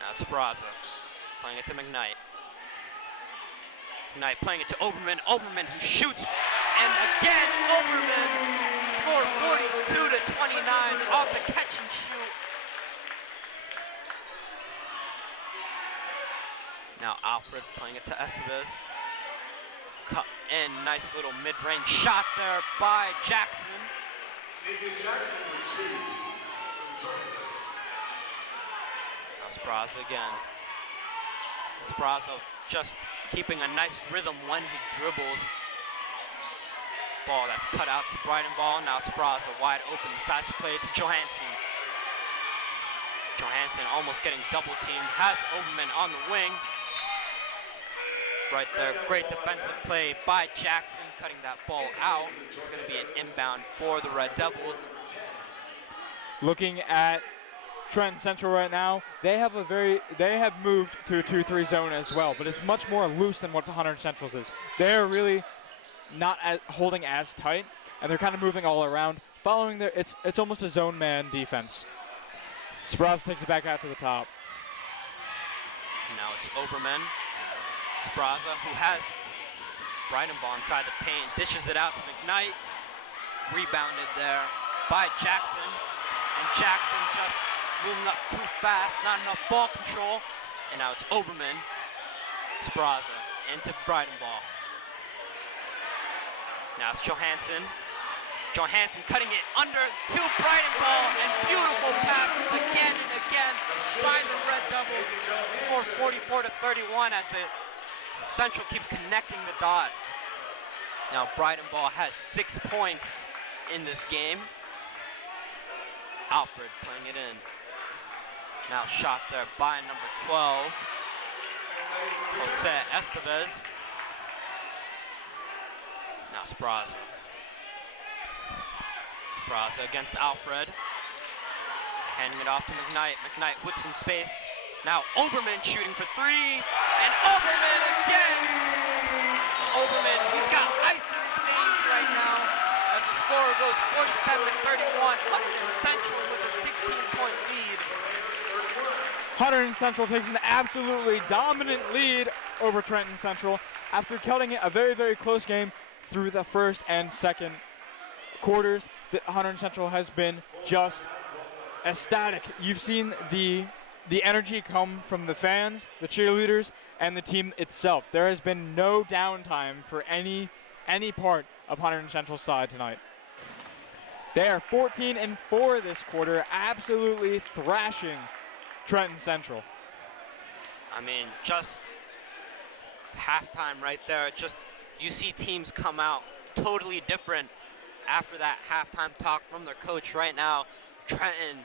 Now it's Spraza playing it to McKnight. McKnight playing it to Oberman. Oberman who shoots, and again Oberman scored 42-29 off the catch and shoot. Now Alfred playing it to Estevez. Cut in, nice little mid-range shot there by Jackson. Now Spraza again. Spraza just keeping a nice rhythm when he dribbles. Ball that's cut out to Breidenball. Now Spraza wide open, decides to play it to Johansson. Johansson almost getting double teamed, has Oberman on the wing. Right there, great defensive play by Jackson, cutting that ball out. It's going to be an inbound for the Red Devils. Looking at Trenton Central right now, they have moved to a 2-3 zone as well, but it's much more loose than what Hunterdon Central's is. They're really not holding as tight, and they're kind of moving all around, following their. It's almost a zone man defense. Sprouse takes it back out to the top. Now it's Oberman. Spraza, who has Breidenball inside the paint, dishes it out to McKnight. Rebounded there by Jackson. And Jackson just moving up too fast, not enough ball control. And now it's Oberman. Spraza into Breidenball. Now it's Johansson. Johansson cutting it under to Breidenball, and beautiful passes again and again by the Red Devils. Score 44-31 as the Central keeps connecting the dots. Now Breidenball has 6 points in this game. Alfred playing it in. Now shot there by number 12, Jose Estevez. Now Spraza. Braza against Alfred. Handing it off to McKnight. McKnight with some space. Now Oberman shooting for three. And Oberman again! Oberman, he's got ice in his veins right now. As the score goes 47-31. Hunterdon Central with a 16-point lead. Hunterdon Central takes an absolutely dominant lead over Trenton Central after cutting it a very, very close game through the first and second quarters. Hunterdon Central has been just ecstatic. You've seen the energy come from the fans, the cheerleaders, and the team itself. There has been no downtime for any part of Hunterdon Central's side tonight. They are 14-4 this quarter, absolutely thrashing Trenton Central. I mean, just halftime right there. Just you see teams come out totally different after that halftime talk from their coach. Right now, Trenton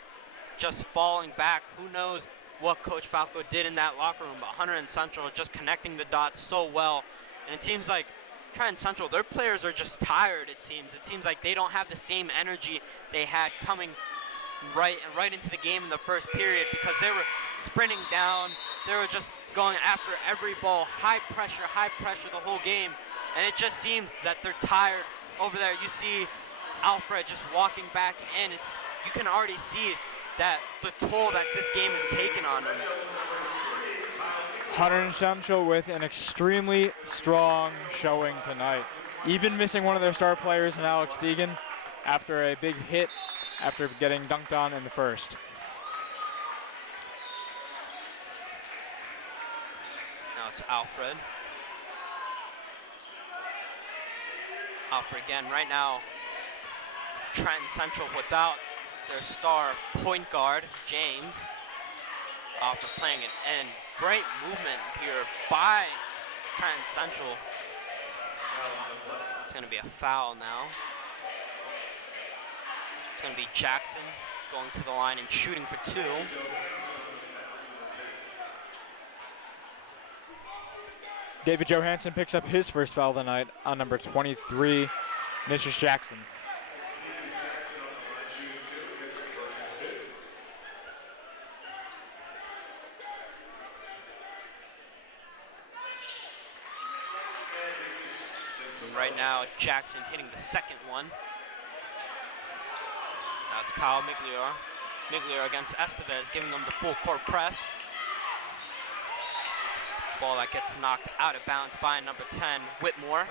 just falling back. Who knows what Coach Falco did in that locker room, but Hunterdon Central just connecting the dots so well. And it seems like Trenton Central, their players are just tired, it seems. It seems like they don't have the same energy they had coming right into the game in the first period, because they were sprinting down. They were just going after every ball, high pressure the whole game. And it just seems that they're tired over there. You see Alfred just walking back in. You can already see that the toll that this game has taken on them. Hunterdon Central with an extremely strong showing tonight. Even missing one of their star players in Alex Deegan after a big hit after getting dunked on in the first. Now it's Alfred. Alfred again. Right now, Trenton Central without their star point guard, James. Alfred playing it in. Great movement here by Trenton Central. It's going to be a foul now. It's going to be Jackson going to the line and shooting for two. David Johansson picks up his first foul of the night on number 23, Nishis Jackson. Right now, Jackson hitting the second one. Now it's Kyle Miglior. Miglior against Estevez, giving them the full court press. Ball that gets knocked out of bounds by number 10, Whitmore.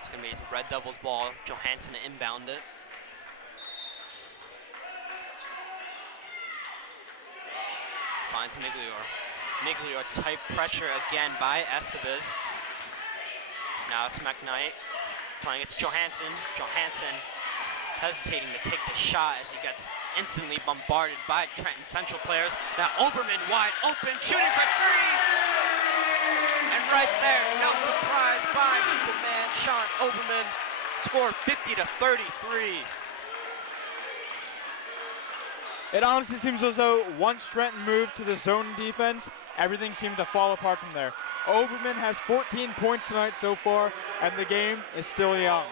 It's going to be his Red Devils ball. Johansson to inbound it. Finds Miglior. Miglior tight pressure again by Estevez. Now it's McKnight playing it to Johansson. Johansson hesitating to take the shot as he gets instantly bombarded by Trenton Central players. Now Oberman wide open, shooting for three! And right there, no surprise by Superman Sean Oberman, scored 50-33. It honestly seems as though once Trenton moved to the zone defense, everything seemed to fall apart from there. Oberman has 14 points tonight so far, and the game is still young.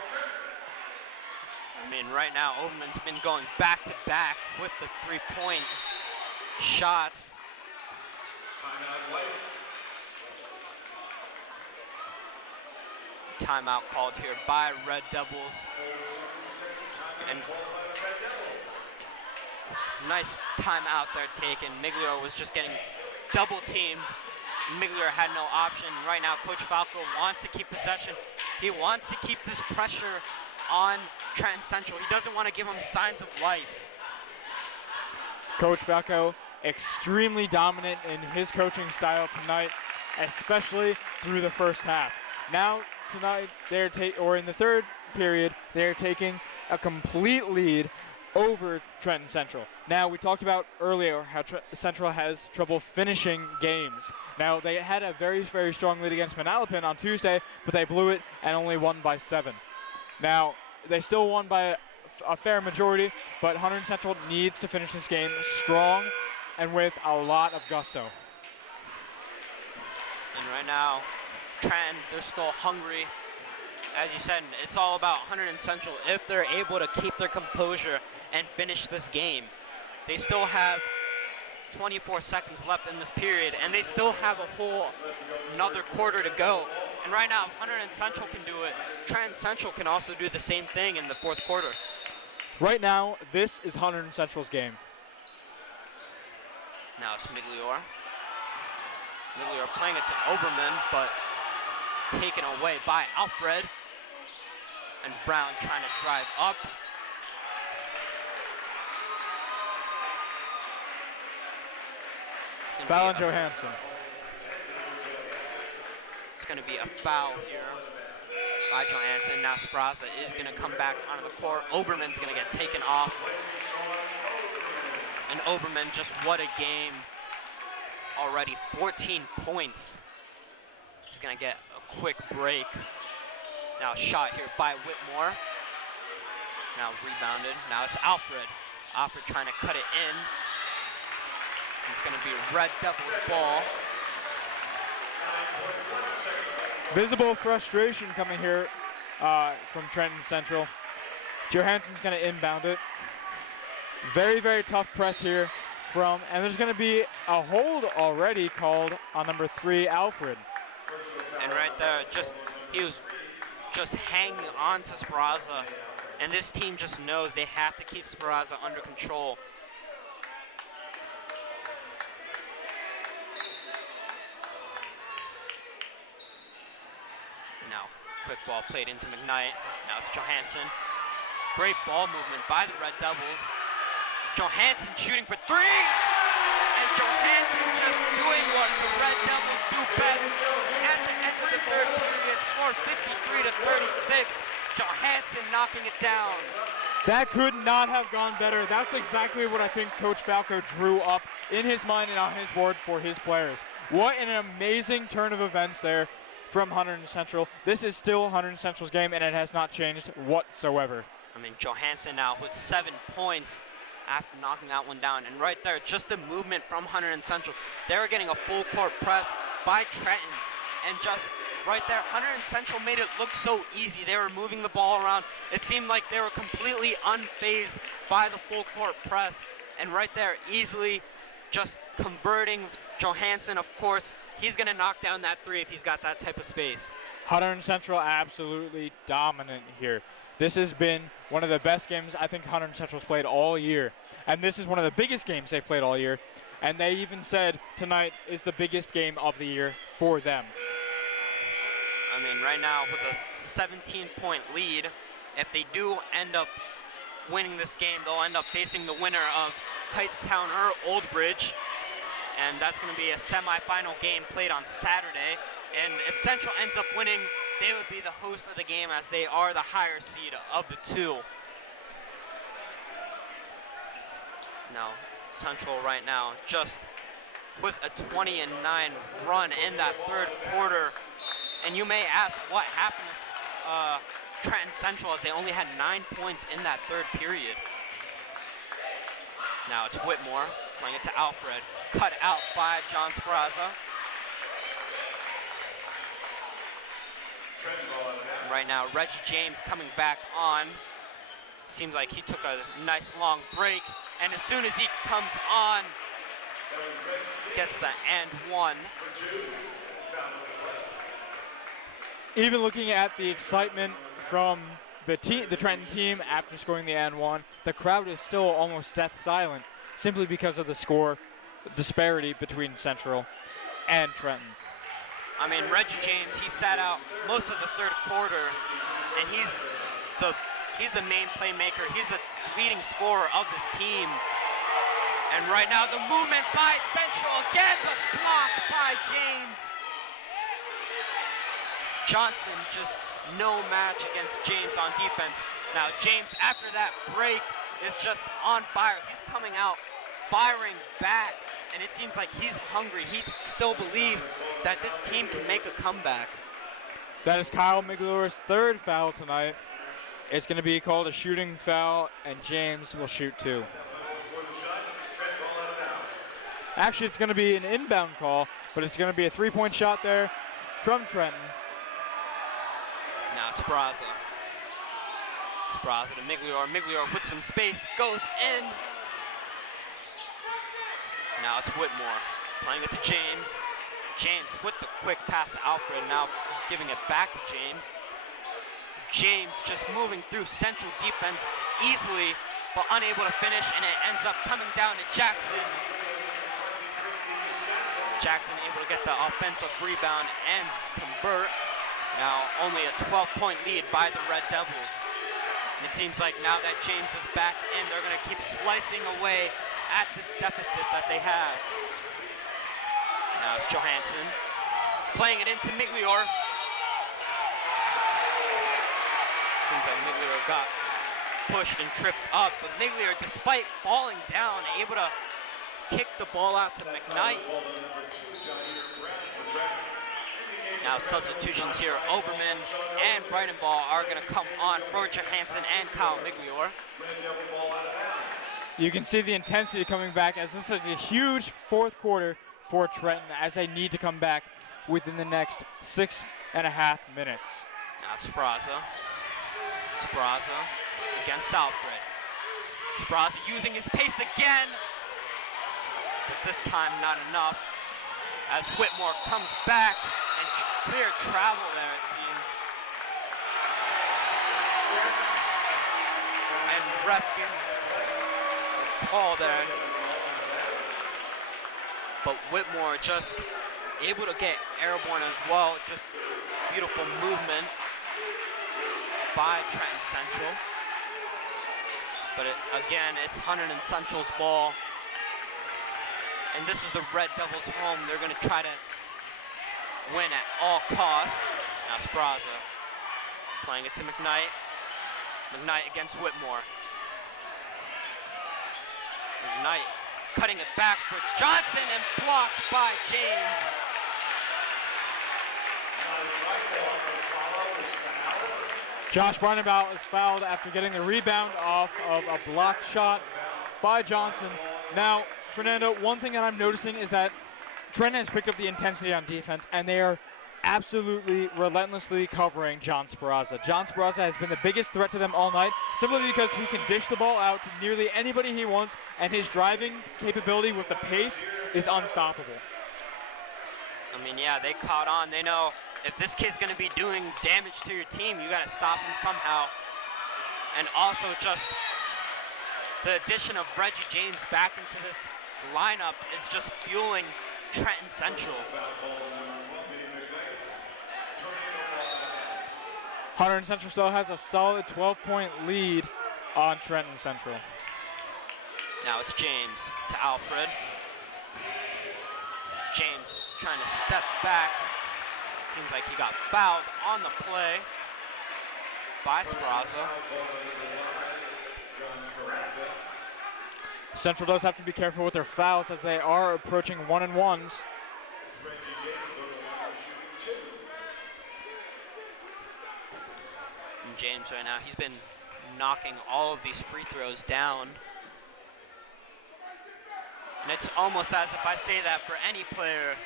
I mean, right now, Oberman's been going back-to-back with the three-point shots. Timeout called here by Red Devils. And nice timeout there taken. Miglior was just getting double-teamed. Miglior had no option. Right now, Coach Falco wants to keep possession. He wants to keep this pressure on Trenton Central. He doesn't want to give them signs of life. Coach Falco extremely dominant in his coaching style tonight, especially through the first half. Now tonight, in the third period, they're taking a complete lead over Trenton Central. Now, we talked about earlier how Central has trouble finishing games. Now, they had a very, very strong lead against Manalapan on Tuesday, but they blew it and only won by 7. Now, they still won by a fair majority, but Hunterdon Central needs to finish this game strong and with a lot of gusto. And right now, Trenton, they're still hungry. as you said, it's all about Hunterdon Central. If they're able to keep their composure and finish this game, they still have 24 seconds left in this period, and they still have a whole another quarter to go. And right now, Hunterdon Central can do it. Trenton Central can also do the same thing in the fourth quarter. Right now, this is Hunterdon Central's game. Now it's Migliore. Migliore playing it to Oberman, but taken away by Alfred. And Brown trying to drive up. Foul on Johansson. It's going to be a foul here by Johansson. Now Spraza is going to come back onto the court. Oberman's going to get taken off. And Oberman, just what a game already. 14 points. He's going to get a quick break. Now shot here by Whitmore. Now rebounded. Now it's Alfred. Alfred trying to cut it in. It's going to be Red Devils ball. Visible frustration coming here from Trenton Central. Johansson's going to inbound it. Very, very tough press here and there's going to be a hold already called on number 3, Alfred. And right there, he was just hanging on to Spraza. And this team just knows they have to keep Spraza under control. Now, quick ball played into McKnight. Now it's Johansson. Great ball movement by the Red Devils. Johansson shooting for 3! And Johansson just doing what the Red Devils do best. At the end of the third period, score 53 to 36. Johansson knocking it down. That could not have gone better. That's exactly what I think Coach Falco drew up in his mind and on his board for his players. What an amazing turn of events there from Hunterdon Central. This is still Hunterdon Central's game, and it has not changed whatsoever. I mean, Johansson now with 7 points after knocking that one down. And right there, just the movement from Hunterdon Central. They were getting a full court press by Trenton. And just right there, Hunterdon Central made it look so easy. They were moving the ball around. It seemed like they were completely unfazed by the full court press. And right there, easily just converting Johansson, of course. He's going to knock down that 3 if he's got that type of space. Hunterdon Central absolutely dominant here. This has been one of the best games I think Hunterdon Central's played all year. And this is one of the biggest games they've played all year. And they even said tonight is the biggest game of the year for them. I mean, right now with a 17-point lead, if they do end up winning this game, they'll end up facing the winner of Hightstown or Old Bridge. And that's going to be a semifinal game played on Saturday. And if Central ends up winning, they would be the host of the game as they are the higher seed of the 2. Now, Central right now just with a 20-9 run in that third quarter. And you may ask what happened to Trenton Central as they only had 9 points in that third period. Now it's Whitmore playing it to Alfred. Cut out by John Spraza. Right now, Reggie James coming back on. Seems like he took a nice long break. And as soon as he comes on, gets the and 1. Even looking at the excitement from the Trenton team after scoring the and 1, the crowd is still almost death silent simply because of the score disparity between Central and Trenton. I mean, Reggie James, he sat out most of the third quarter, and he's the main playmaker. He's the leading scorer of this team. And right now, the movement by Central again, but blocked by James. Johnson just no match against James on defense. Now, James, after that break, is just on fire. He's coming out, firing back. And it seems like he's hungry. He still believes that this team can make a comeback. That is Kyle Migliore's 3rd foul tonight. It's going to be called a shooting foul, and James will shoot 2. Actually, it's going to be an inbound call, but it's going to be a 3-point shot there from Trenton. Now it's Braza. Braza to Miglior. Miglior with some space goes in. Now it's Whitmore playing it to James. James with the quick pass to Alfred. Now giving it back to James. James just moving through Central defense easily, but unable to finish, and it ends up coming down to Jackson. Jackson able to get the offensive rebound and convert. Now only a 12-point lead by the Red Devils. And it seems like now that James is back in, they're going to keep slicing away at this deficit that they have. Now it's Johansson playing it into Miglior. Seems like Miglior got pushed and tripped up, but Miglior, despite falling down, able to kick the ball out to McKnight. Now substitutions here. Oberman and Brightenball are going to come on for Johansson and Kyle Miglior. You can see the intensity coming back, as this is a huge fourth quarter for Trenton, as they need to come back within the next 6.5 minutes. Now it's Spraza. Spraza against Alfred. Spraza using his pace again, but this time not enough, as Whitmore comes back and clear travel there, it seems. And ref the call there. But Whitmore just able to get airborne as well. Just beautiful movement by Trenton Central. But again, it's Hunterdon Central's ball. And this is the Red Devils' home. They're going to try to win at all costs. Now Spraza playing it to McKnight. McKnight against Whitmore. McKnight cutting it back for Johnson and blocked by James. Josh Barnabout is fouled after getting the rebound off of a blocked shot by Johnson. Now, Fernando, one thing that I'm noticing is that Trenton has picked up the intensity on defense, and they are absolutely relentlessly covering John Speraza. John Speraza has been the biggest threat to them all night, simply because he can dish the ball out to nearly anybody he wants, and his driving capability with the pace is unstoppable. I mean, yeah, they caught on. They know if this kid's going to be doing damage to your team, you got to stop him somehow. And also just the addition of Reggie James back into this lineup is just fueling Trenton Central. Hunterdon Central still has a solid 12-point lead on Trenton Central. Now it's James to Alfred. James trying to step back. Seems like he got fouled on the play by Speraza. Central does have to be careful with their fouls, as they are approaching 1-and-1s. And James right now, he's been knocking all of these free throws down. And it's almost as if I say that for any player,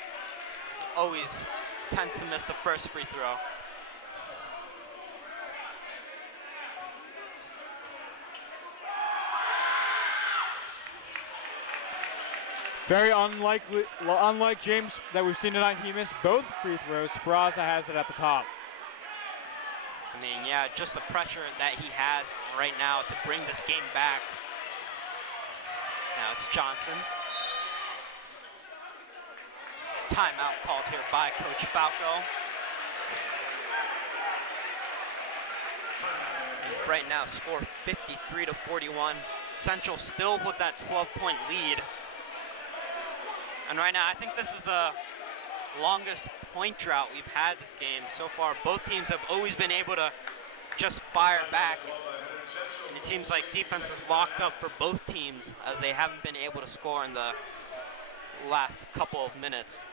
always tends to miss the first free throw. Very unlike James that we've seen tonight, he missed both free throws. Speraza has it at the top. I mean, yeah, just the pressure that he has right now to bring this game back. Now it's Johnson. Timeout called here by Coach Falco. And right now, score 53-41. Central still with that 12-point lead. And right now, I think this is the longest point drought we've had this game so far. Both teams have always been able to just fire back. And it seems like defense is locked up for both teams, as they haven't been able to score in the last couple of minutes.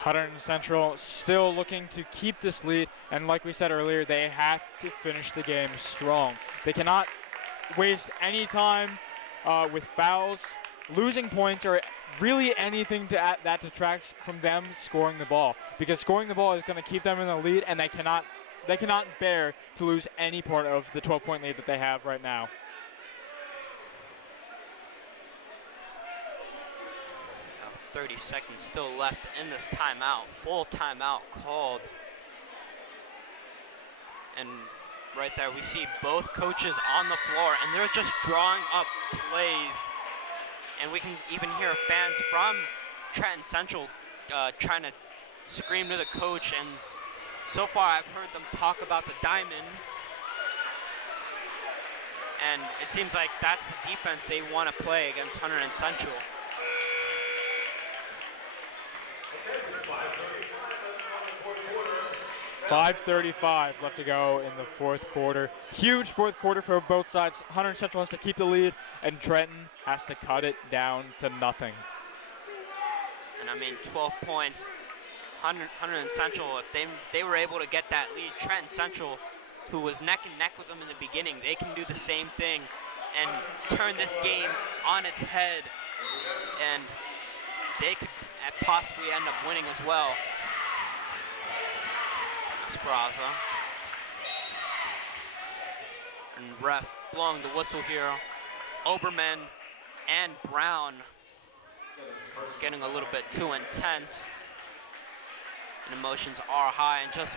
Hunterdon Central still looking to keep this lead, and like we said earlier, they have to finish the game strong. They cannot waste any time with fouls, losing points, or really anything that detracts from them scoring the ball, because scoring the ball is going to keep them in the lead, and they cannot they cannot bear to lose any part of the 12-point lead that they have right now. Now 30 seconds still left in this timeout. Full timeout called. And right there we see both coaches on the floor, and they're just drawing up plays. And we can even hear fans from Trenton Central trying to scream to the coach, and so far I've heard them talk about the diamond, and it seems like that's the defense they want to play against Hunterdon Central. 5:35 left to go in the fourth quarter. Huge fourth quarter for both sides. Hunterdon Central has to keep the lead, and Trenton has to cut it down to nothing. And I mean, 12 points. Hunterdon Central, if they were able to get that lead, Trenton Central, who was neck and neck with them in the beginning, they can do the same thing and turn this game on its head, and they could possibly end up winning as well. Spraza. And ref blowing the whistle here. Oberman and Brown getting a little bit too intense. And emotions are high, and just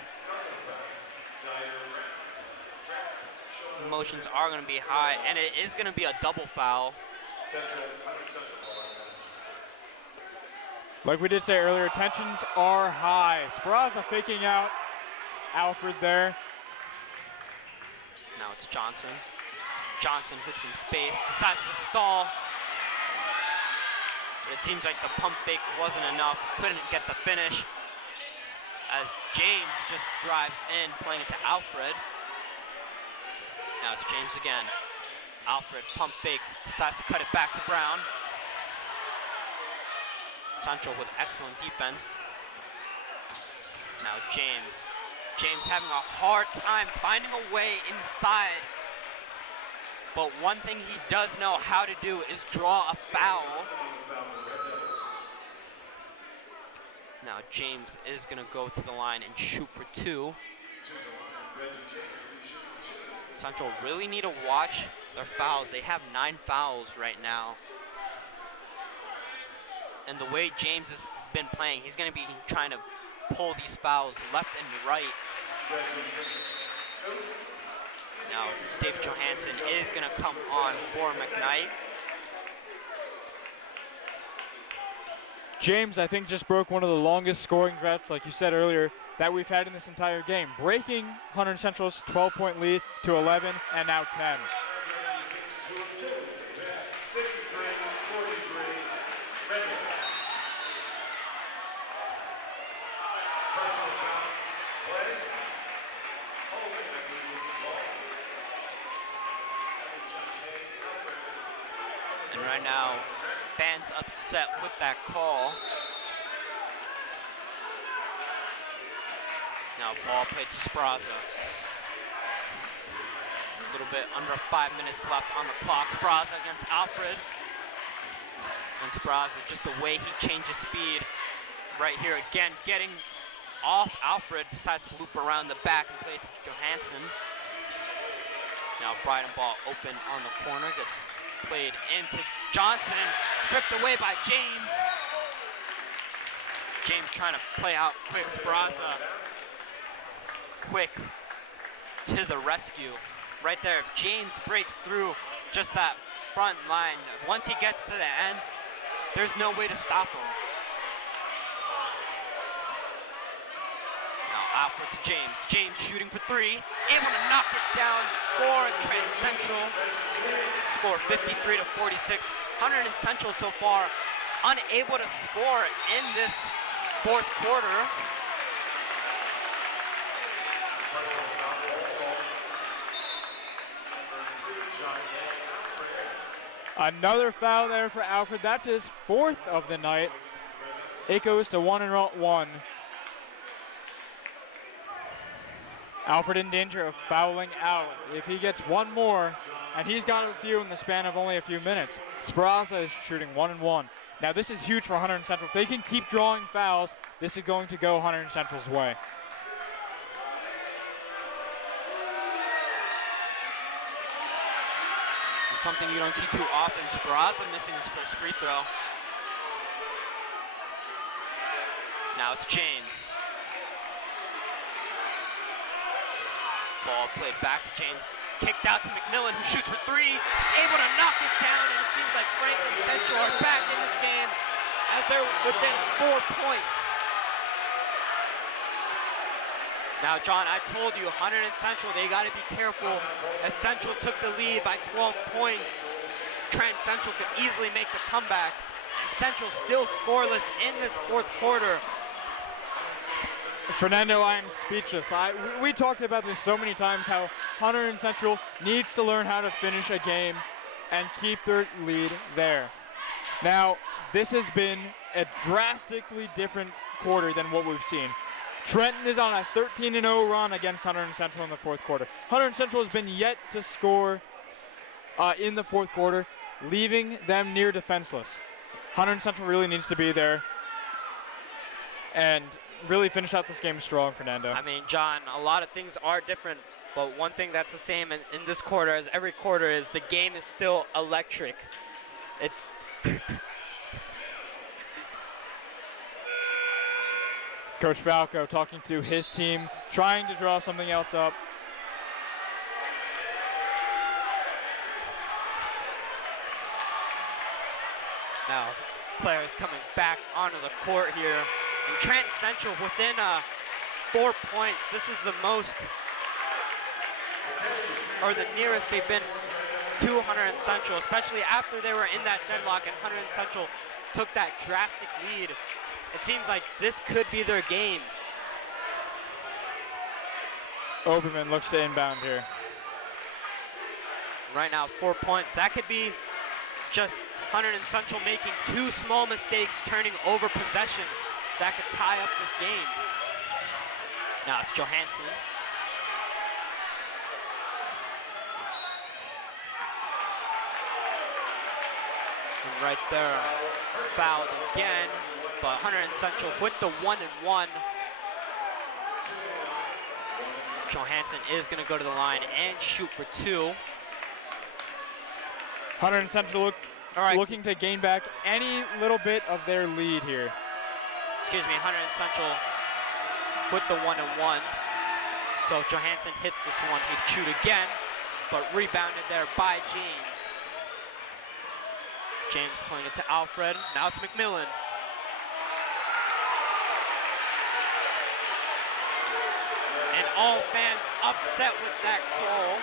emotions are going to be high, and it is going to be a double foul. Like we did say earlier, tensions are high. Spraza faking out Alfred there. Now it's Johnson. Johnson hits some space, decides to stall. But it seems like the pump fake wasn't enough, couldn't get the finish, as James just drives in, playing it to Alfred. Now it's James again. Alfred, pump fake, decides to cut it back to Brown. Central with excellent defense. Now James. James having a hard time finding a way inside. But one thing he does know how to do is draw a foul. Now James is going to go to the line and shoot for two. Central really need to watch their fouls. They have 9 fouls right now. And the way James has been playing, he's going to be trying to pull these fouls left and right. Now David Johansson is going to come on for McKnight. James, I think, just broke one of the longest scoring droughts, like you said earlier, that we've had in this entire game, breaking Hunterdon Central's 12-point lead to 11 and now 10. And right now, fans upset with that call. Now ball played to Spraza. A little bit under 5 minutes left on the clock. Spraza against Alfred. And Spraza, just the way he changes speed right here again, getting off Alfred, decides to loop around the back and play it to Johansson. Now Bryden ball open on the corner, gets played into Johnson, stripped away by James. James trying to play out quick. Spraza quick to the rescue. Right there, if James breaks through just that front line, once he gets to the end, there's no way to stop him. Now Alfred to James. James shooting for three, able to knock it down for Trenton Central. Score 53 to 46. Hunterdon Central so far unable to score in this fourth quarter. Another foul there for Alfred. That's his 4th of the night. It goes to 1-1. Alfred in danger of fouling out. If he gets one more, and he's got a few in the span of only a few minutes, Spraza is shooting 1-1. Now this is huge for Hunterdon Central. If they can keep drawing fouls, this is going to go Hunterdon Central's way. something you don't see too often. Speraza missing his first free throw. Now it's James. Ball played back to James. Kicked out to McMillan, who shoots for three. Able to knock it down, and it seems like Franklin Central are back in this game as they're within 4 points. Now, John, I told you, Hunterdon Central, they got to be careful. As Central took the lead by 12 points, Trenton Central could easily make the comeback. And Central still scoreless in this fourth quarter. Fernando, I am speechless. We talked about this so many times, how Hunterdon Central needs to learn how to finish a game and keep their lead there. Now, this has been a drastically different quarter than what we've seen. Trenton is on a 13-0 run against Hunterdon Central in the fourth quarter. Hunterdon Central has been yet to score in the fourth quarter, leaving them near defenseless. Hunterdon Central really needs to be there and really finish out this game strong, Fernando. I mean, John, a lot of things are different, but one thing that's the same in this quarter as every quarter is the game is still electric. Coach Falco talking to his team, trying to draw something else up. Now, players coming back onto the court here. And Trenton Central within 4 points. This is the most, or the nearest they've been to Hunterdon Central, especially after they were in that deadlock and Hunterdon Central took that drastic lead. It seems like this could be their game. Oberman looks to inbound here. Right now, 4 points. That could be just Hunterdon Central making 2 small mistakes, turning over possession. That could tie up this game. Now it's Johansson. And right there, fouled again, but Hunterdon Central with the 1-and-1. Johansson is gonna go to the line and shoot for 2. Hunterdon Central looking to gain back any little bit of their lead here. Excuse me, Hunterdon Central with the 1-and-1. So if Johansson hits this one, he'd shoot again, but rebounded there by James. James playing it to Alfred. Now it's McMillan. And all fans upset with that call.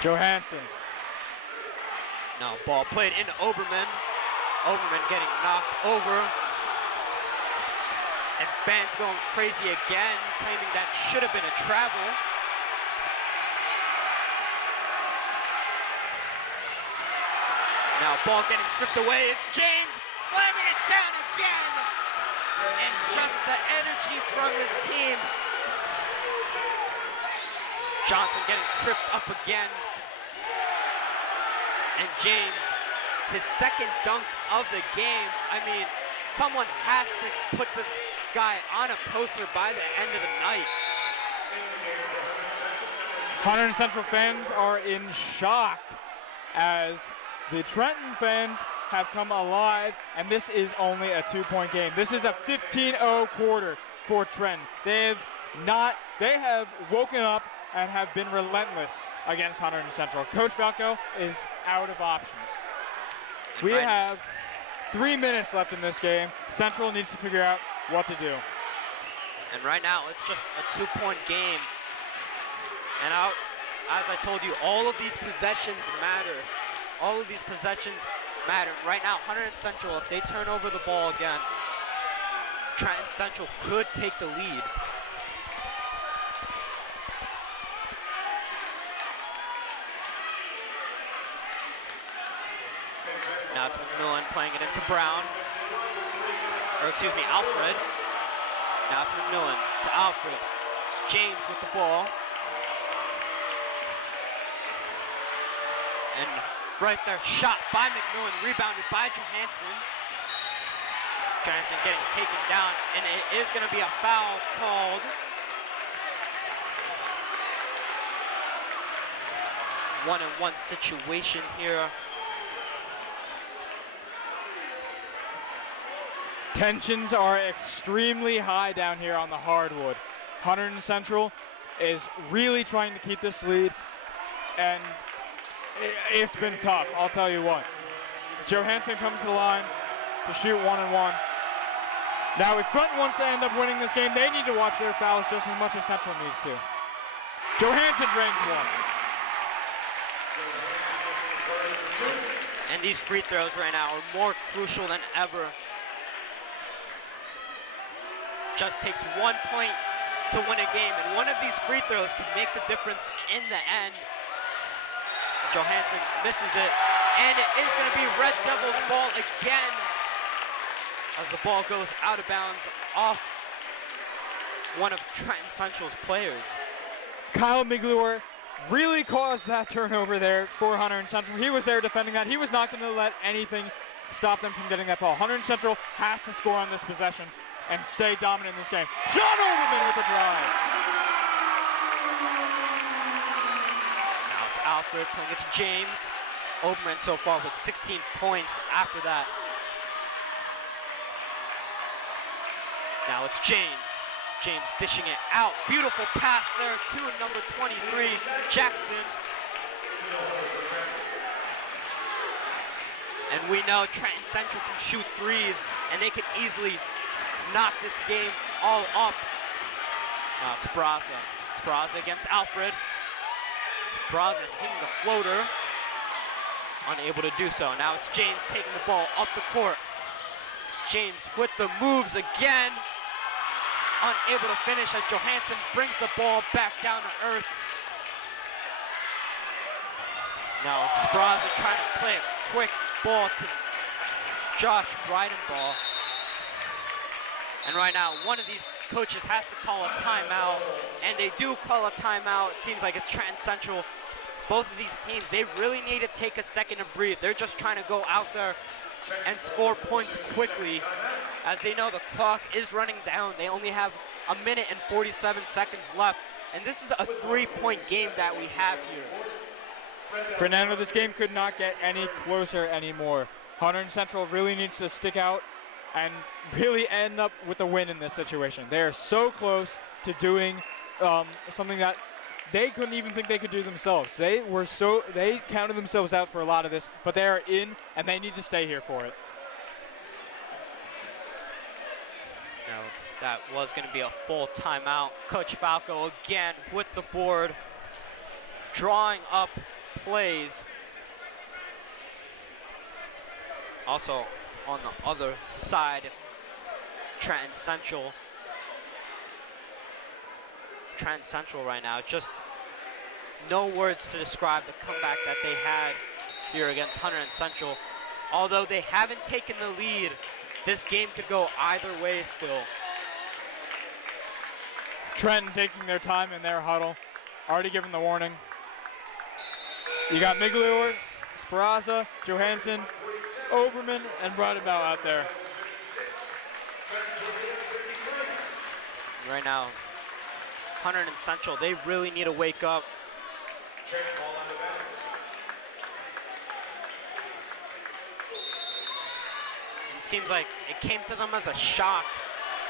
Johansson. Now ball played into Oberman. Oberman getting knocked over. And fans going crazy again, claiming that should have been a travel. Now ball getting stripped away. It's James slamming it down again. And just the energy from his team. Johnson getting tripped up again. And James, his second dunk of the game. I mean, someone has to put this guy on a poster by the end of the night. Hunterdon Central fans are in shock as the Trenton fans have come alive, and this is only a 2-point game. This is a 15-0 quarter for Trenton. They have woken up and have been relentless against Hunterdon Central. Coach Falco is out of options. We have 3 minutes left in this game. Central needs to figure out what to do. And right now, it's just a 2-point game. And as I told you, all of these possessions matter. All of these possessions matter. Right now, Hunterdon Central, if they turn over the ball again, Trenton Central could take the lead. Now it's McMillan playing it into Brown. Or excuse me, Alfred. Now it's McMillan to Alfred. James with the ball. And right there. Shot by McMillan, rebounded by Johansson. Johansson getting taken down, and it is going to be a foul called. One-on-one situation here. Tensions are extremely high down here on the hardwood. Hunterdon Central is really trying to keep this lead, and it's been tough, I'll tell you what. Johansson comes to the line to shoot 1-on-1. Now, if Trenton wants to end up winning this game, they need to watch their fouls just as much as Central needs to. Johansson drains one. And these free throws right now are more crucial than ever. Just takes 1 point to win a game, and one of these free throws can make the difference in the end. Johansson misses it, and it is going to be Red Devils ball again as the ball goes out of bounds off one of Trenton Central's players. Kyle Miglior really caused that turnover there for Hunterdon Central. He was there defending that. He was not going to let anything stop them from getting that ball. Hunterdon Central has to score on this possession and stay dominant in this game. John Overman with the drive. Now it's Alfred playing it to James. Overman so far with 16 points after that. Now it's James. James dishing it out. Beautiful pass there to number 23, Jackson. And we know Trenton Central can shoot threes, and they could easily knock this game all up. Now it's Spraza. Spraza against Alfred. Spraza hitting the floater. Unable to do so. Now it's James taking the ball up the court. James with the moves again. Unable to finish as Johansson brings the ball back down to earth. Now it's Spraza trying to play a quick ball to Josh Breidenball. And right now, one of these coaches has to call a timeout, and they do call a timeout. It seems like it's Trenton Central. Both of these teams, they really need to take a second to breathe. They're just trying to go out there and score points quickly, as they know the clock is running down. They only have 1 minute and 47 seconds left, and this is a 3-point game that we have here. Fernando, this game could not get any closer anymore. Hunterdon Central really needs to stick out and really end up with a win in this situation. They are so close to doing something that they couldn't even think they could do themselves. They counted themselves out for a lot of this, but they are in, and they need to stay here for it. Now, that was going to be a full timeout. Coach Falco again with the board, drawing up plays. Also, on the other side, Trenton Central right now, just no words to describe the comeback that they had here against Hunterdon Central. Although they haven't taken the lead, this game could go either way still. Trenton taking their time in their huddle, already given the warning. You got Miglior, Spraza, Johansson, Oberman, and Breidenball out there. Right now, Hunterdon Central, they really need to wake up. It seems like it came to them as a shock.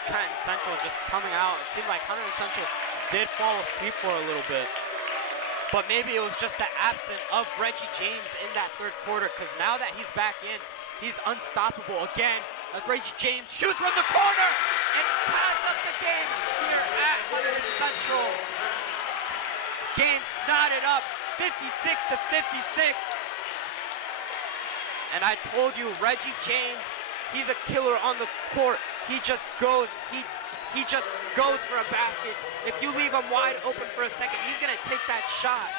Trenton Central just coming out. It seemed like Hunterdon Central did fall asleep for a little bit. But maybe it was just the absence of Reggie James in that third quarter, because now that he's back in, he's unstoppable again as Reggie James shoots from the corner and ties up the game here at Hunterdon Central. Game knotted up 56-56. And I told you, Reggie James, he's a killer on the court. He just goes, he just goes for a basket. If you leave him wide open for a second, he's gonna take that shot.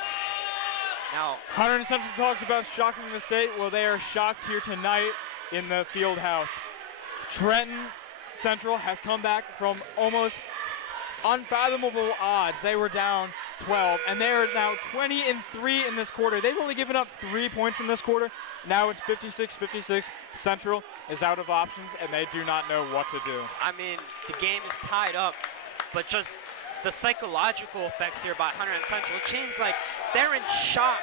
Now, Hunterdon Central talks about shocking the state. Well, they are shocked here tonight in the field house. Trenton Central has come back from almost unfathomable odds. They were down 12, and they are now 20-3 in this quarter. They've only given up 3 points in this quarter. Now it's 56-56. Central is out of options, and they do not know what to do. I mean, the game is tied up, but just the psychological effects here by Hunterdon Central, it seems like they're in shock.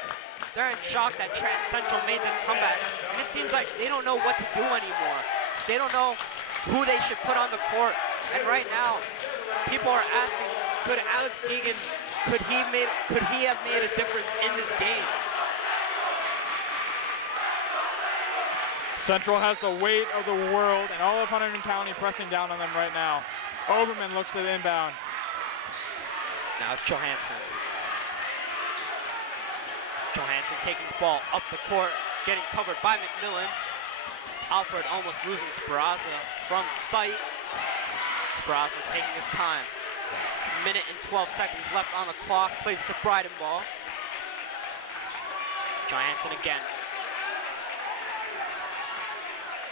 They're in shock that Trenton Central made this comeback, and it seems like they don't know what to do anymore. They don't know who they should put on the court, and right now, people are asking, could Alex Egan, could he have made a difference in this game? Central has the weight of the world and all of Hunterdon County pressing down on them right now. Oberman looks to the inbound. Now it's Johansson. Johansson taking the ball up the court, getting covered by McMillan. Alfred almost losing Speraza from sight. Speraza taking his time. Minute and 12 seconds left on the clock. Plays to Breidenball. Johansson again.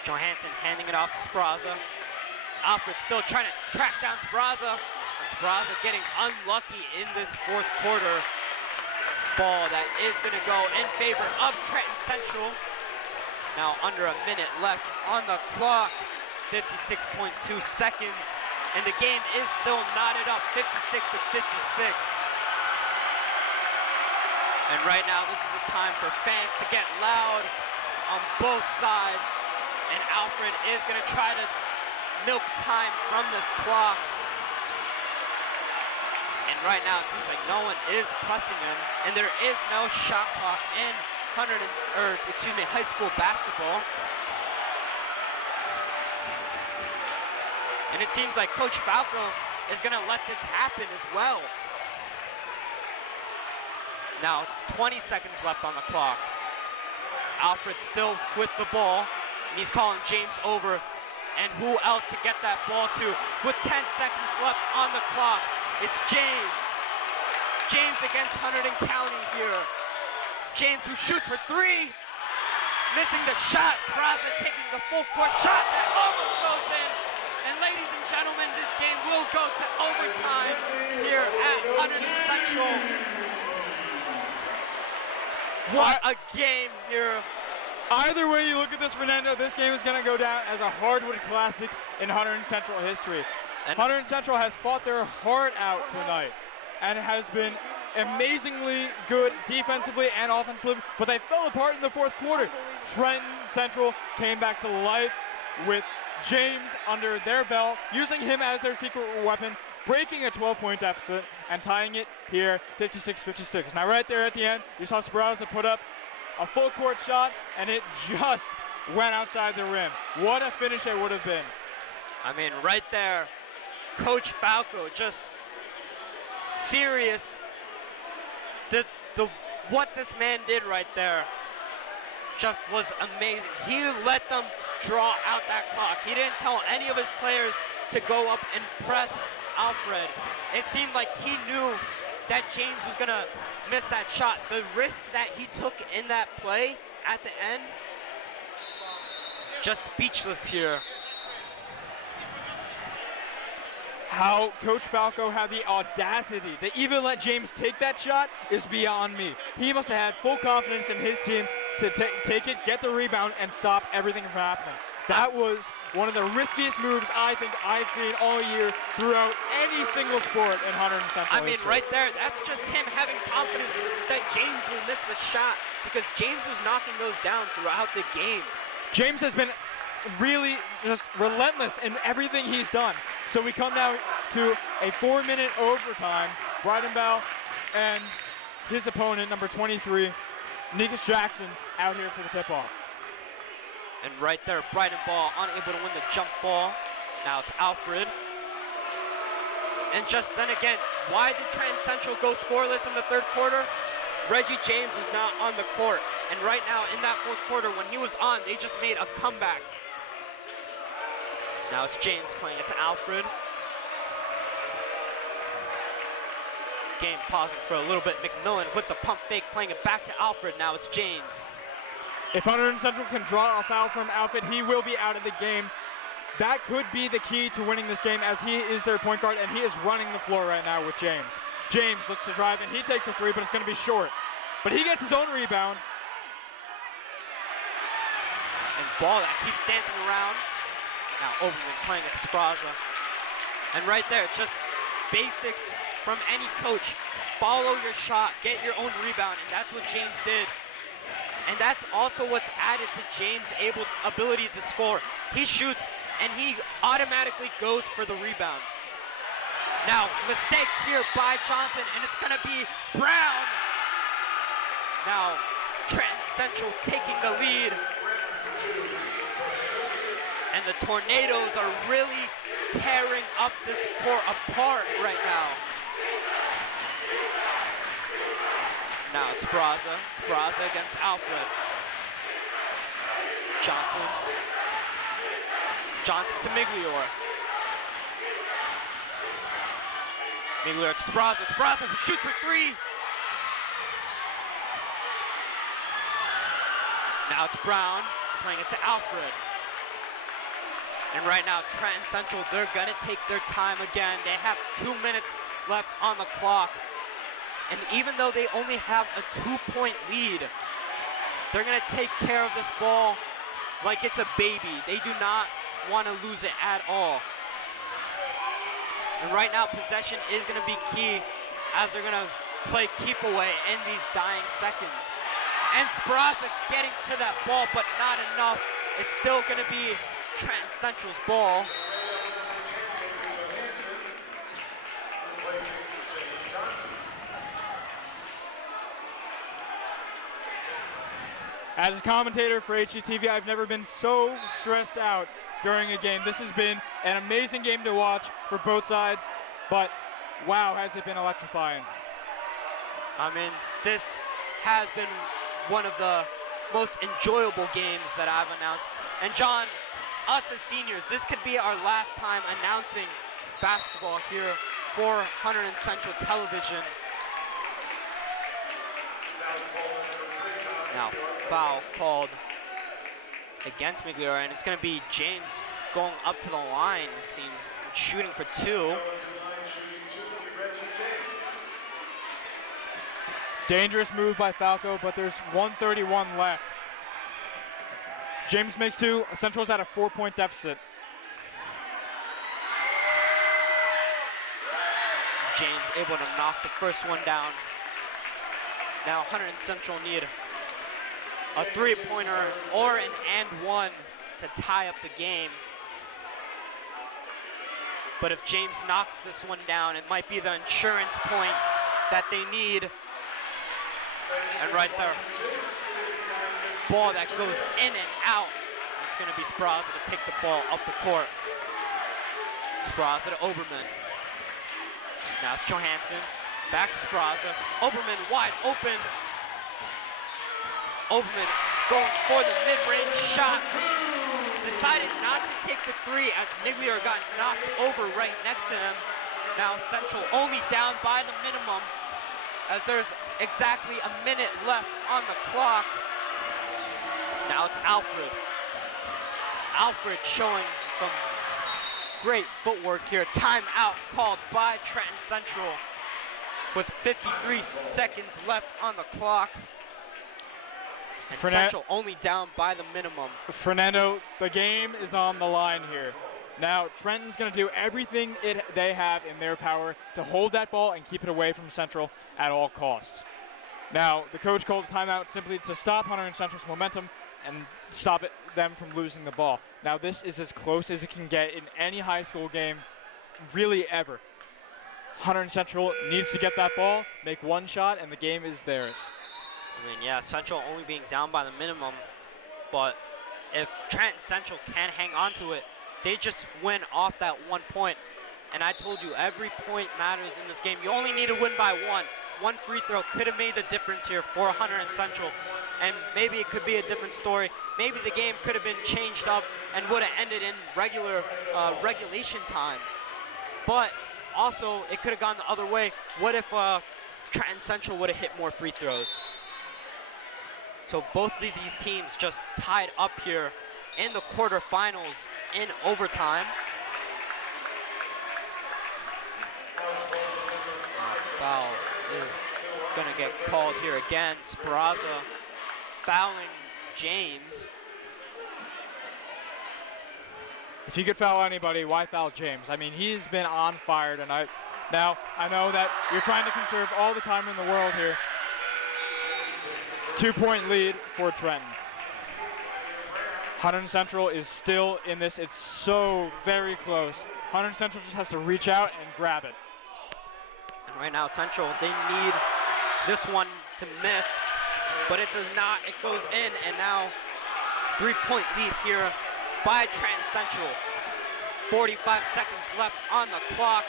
Johansson handing it off to Speraza. Alfred still trying to track down Speraza. And Speraza getting unlucky in this fourth quarter. Ball that is going to go in favor of Trenton Central. Now under a minute left on the clock. 56.2 seconds. And the game is still knotted up, 56-56. And right now, this is a time for fans to get loud on both sides. And Alfred is going to try to milk time from this clock. And right now, it seems like no one is pressing him, and there is no shot clock in high school basketball. And it seems like Coach Falco is going to let this happen as well. Now, 20 seconds left on the clock. Alfred still with the ball, and he's calling James over. And who else to get that ball to? With 10 seconds left on the clock, it's James. James against Hunterdon County here. James who shoots for three. Missing the shot. Speraza taking the full court shot that almost goes in. And ladies and gentlemen, this game will go to overtime here at Hunterdon Central. What a game here. Either way you look at this, Fernando, this game is going to go down as a hardwood classic in Hunterdon Central history. And Hunterdon Central has fought their heart out tonight and has been amazingly good defensively and offensively, but they fell apart in the fourth quarter. Trenton Central came back to life with James under their belt, using him as their secret weapon, breaking a 12-point deficit and tying it here 56-56. Now right there at the end, you saw Speraza put up a full court shot, and it just went outside the rim. What a finish it would have been. I mean, right there, Coach Falco just serious. What this man did right there just was amazing. He let them draw out that clock. He didn't tell any of his players to go up and press Alfred. It seemed like he knew that James was going to miss that shot. The risk that he took in that play at the end, just speechless here. How Coach Falco had the audacity to even let James take that shot is beyond me. He must have had full confidence in his team to take it, get the rebound, and stop everything from happening. That was one of the riskiest moves I think I've seen all year throughout any single sport in Hunterdon Central. I mean, right there, that's just him having confidence that James will miss the shot, because James was knocking those down throughout the game. James has been really just relentless in everything he's done. So we come now to a 4-minute overtime. Breidenball and his opponent, number 23, Nikas Jackson, out here for the tip-off. And right there, Breidenball unable to win the jump ball. Now it's Alfred. And just then again, why did Trenton Central go scoreless in the third quarter? Reggie James is not on the court. And right now, in that fourth quarter, when he was on, they just made a comeback. Now it's James playing it to Alfred. Game pausing for a little bit. McMillan with the pump fake, playing it back to Alfred. Now it's James. If Hunterdon Central can draw a foul from Alfred, he will be out of the game. That could be the key to winning this game, as he is their point guard and he is running the floor right now with James. James looks to drive, and he takes a three, but it's going to be short. But he gets his own rebound. And ball that keeps dancing around. Now Oberman playing at Spraza. And right there, just basics from any coach. Follow your shot, get your own rebound, and that's what James did. And that's also what's added to James' ability to score. He shoots, and he automatically goes for the rebound. Now, mistake here by Johnson, and it's gonna be Brown. Now, Trenton Central taking the lead. And the Tornadoes are really tearing up this court apart right now. Now it's Spraza. Spraza against Alfred. Johnson. Johnson to Miglior. Miglior to Spraza. Spraza who shoots for three. Now it's Brown playing it to Alfred. And right now, Trenton Central, they're gonna take their time again. They have 2 minutes left on the clock. And even though they only have a 2-point lead, they're gonna take care of this ball like it's a baby. They do not want to lose it at all. And right now, possession is gonna be key as they're gonna play keep away in these dying seconds. And Spraza getting to that ball, but not enough. It's still gonna be Trenton Central's ball. As a commentator for HGTV, I've never been so stressed out during a game. This has been an amazing game to watch for both sides, but wow, has it been electrifying. I mean, this has been one of the most enjoyable games that I've announced. And John, us as seniors, this could be our last time announcing basketball here for Hunterdon Central Television. Now, foul called against Migliore, and it's going to be James going up to the line, it seems, shooting for two. Dangerous move by Falco, but there's 1:31 left. James makes two. Central's at a 4-point deficit. James able to knock the first one down. Now Hunterdon Central need a three-pointer or an and one to tie up the game. But if James knocks this one down, it might be the insurance point that they need. And right there, ball that goes in and out. It's going to be Spraza to take the ball up the court. Spraza to Oberman. Now it's Johansson. Back to Spraza. Oberman wide open. Oberman going for the mid-range shot. Decided not to take the three as Migliore got knocked over right next to him. Now Central only down by the minimum as there's exactly a minute left on the clock. Now it's Alfred. Alfred showing some great footwork here. Timeout called by Trenton Central with 53 seconds left on the clock. And Central only down by the minimum. Fernando, the game is on the line here. Now, Trenton's going to do everything they have in their power to hold that ball and keep it away from Central at all costs. Now, the coach called a timeout simply to stop Hunterdon Central's momentum and stop them from losing the ball. Now, this is as close as it can get in any high school game, really ever. Hunterdon Central needs to get that ball, make one shot, and the game is theirs. I mean, yeah, Central only being down by the minimum, but if Trenton Central can hang on to it, they just win off that 1 point. And I told you, every point matters in this game. You only need to win by one. One free throw could have made the difference here for Hunterdon Central. And maybe it could be a different story. Maybe the game could have been changed up and would have ended in regulation time. But also, it could have gone the other way. What if Trenton Central would have hit more free throws? So both of these teams just tied up here in the quarterfinals in overtime. Foul is going to get called here again. Speraza fouling James. If you could foul anybody, why foul James? I mean, he's been on fire tonight. Now, I know that you're trying to conserve all the time in the world here. 2-point lead for Trenton. Hunterdon Central is still in this. It's so very close. Hunterdon Central just has to reach out and grab it. And right now, Central, they need this one to miss, but it does not. It goes in, and now 3-point lead here by Trenton Central. 45 seconds left on the clock.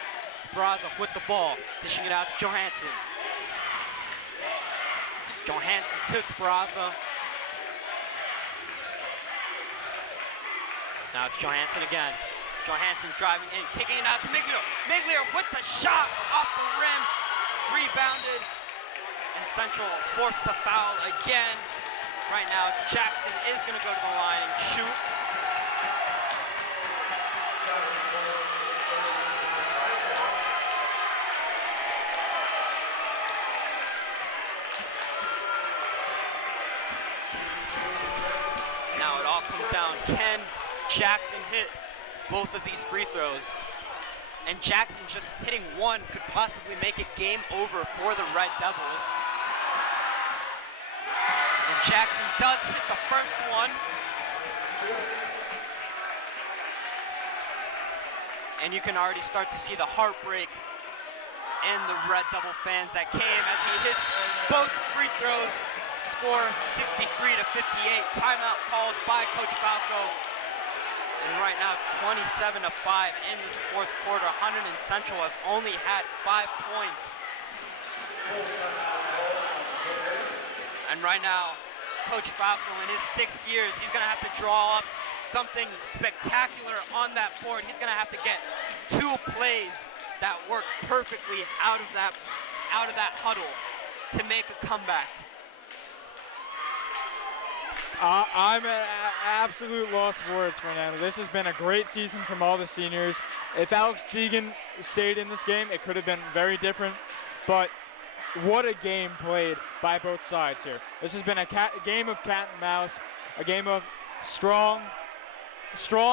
Speraza with the ball, dishing it out to Johansson. Johansson to Speraza. Now it's Johansson again. Johansson driving in, kicking it out to Miglior. Miglior with the shot off the rim, rebounded, and Central forced the foul again. Right now, Jackson is going to go to the line and shoot. Now it all comes down. Can Jackson hit both of these free throws? And Jackson just hitting one could possibly make it game over for the Red Devils. And Jackson does hit the first one. And you can already start to see the heartbreak in the Red Devil fans that came as he hits both free throws. Score 63-58. Timeout called by Coach Falco. And right now, 27-5 in this fourth quarter. Hunterdon Central have only had 5 points. And right now, Coach Falco, in his 6 years, he's going to have to draw up something spectacular on that board. He's going to have to get 2 plays that work perfectly out of that huddle to make a comeback. I'm at absolute loss of words, Fernando. This has been a great season from all the seniors. If Alex Deegan stayed in this game, it could have been very different. But what a game played by both sides here. This has been a game of cat and mouse, a game of strong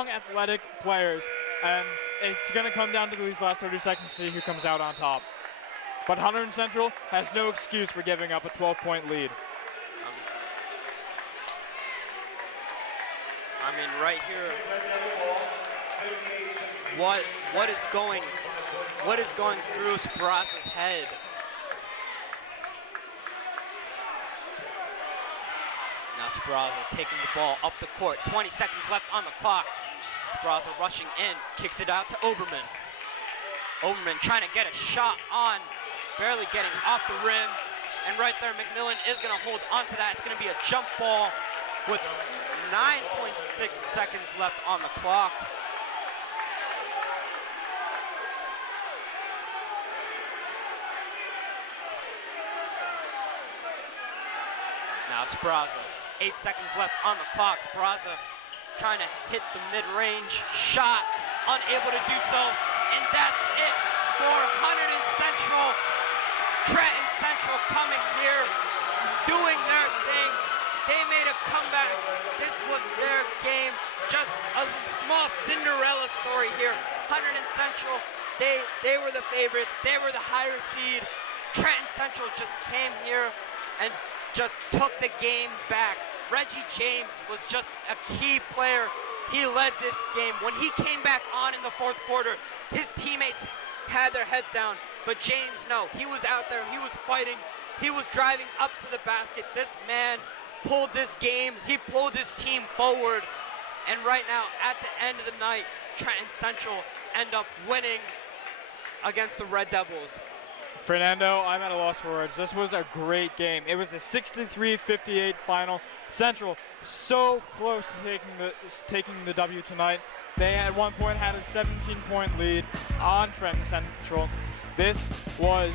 athletic players. And it's going to come down to these last 30 seconds to see who comes out on top. But Hunterdon Central has no excuse for giving up a 12-point lead. I mean, right here, what is going through Speraza's head? Now Speraza taking the ball up the court. 20 seconds left on the clock. Speraza rushing in, kicks it out to Oberman. Oberman trying to get a shot on, barely getting off the rim. And right there, McMillan is going to hold onto that. It's going to be a jump ball with 9.6 seconds left on the clock. Now it's Speraza. 8 seconds left on the clock. Speraza trying to hit the mid-range shot, unable to do so. And that's it for Hunterdon Central. Trenton Central coming here, doing their thing. They made a comeback. This was their game. Just a small Cinderella story here. Hunterdon Central, they were the favorites. They were the higher seed. Trenton Central just came here and just took the game back. Reggie James was just a key player. He led this game. When he came back on in the fourth quarter, his teammates had their heads down. But James, no, he was out there. He was fighting. He was driving up to the basket. This man pulled this game. He pulled his team forward. And right now, at the end of the night, Trenton Central end up winning against the Red Devils. Fernando, I'm at a loss for words. This was a great game. It was a 63-58 final. Central so close to taking the W tonight. They at one point had a 17-point lead on Trenton Central. This was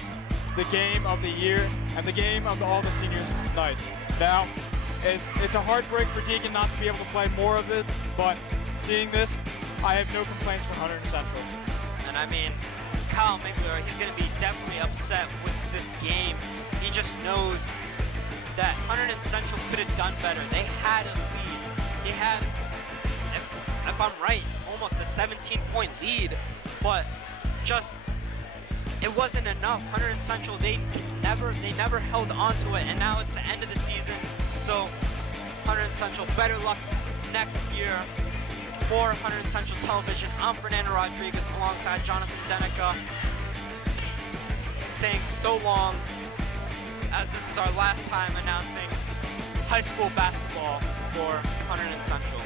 the game of the year and the game of all the seniors' nights. Now, it's a heartbreak for Deacon not to be able to play more of it, but seeing this, I have no complaints for Hunterdon Central. And I mean, Kyle Minkler, he's going to be definitely upset with this game. He just knows that Hunterdon Central could have done better. They had a lead. They had, if I'm right, almost a 17-point lead, but just it wasn't enough. Hunterdon Central, they never held on to it, and now it's the end of the season. So Hunterdon Central, better luck next year. For Hunterdon Central Television, I'm Fernando Rodriguez alongside Jonathan Denica, saying so long, as this is our last time announcing high school basketball for Hunterdon Central.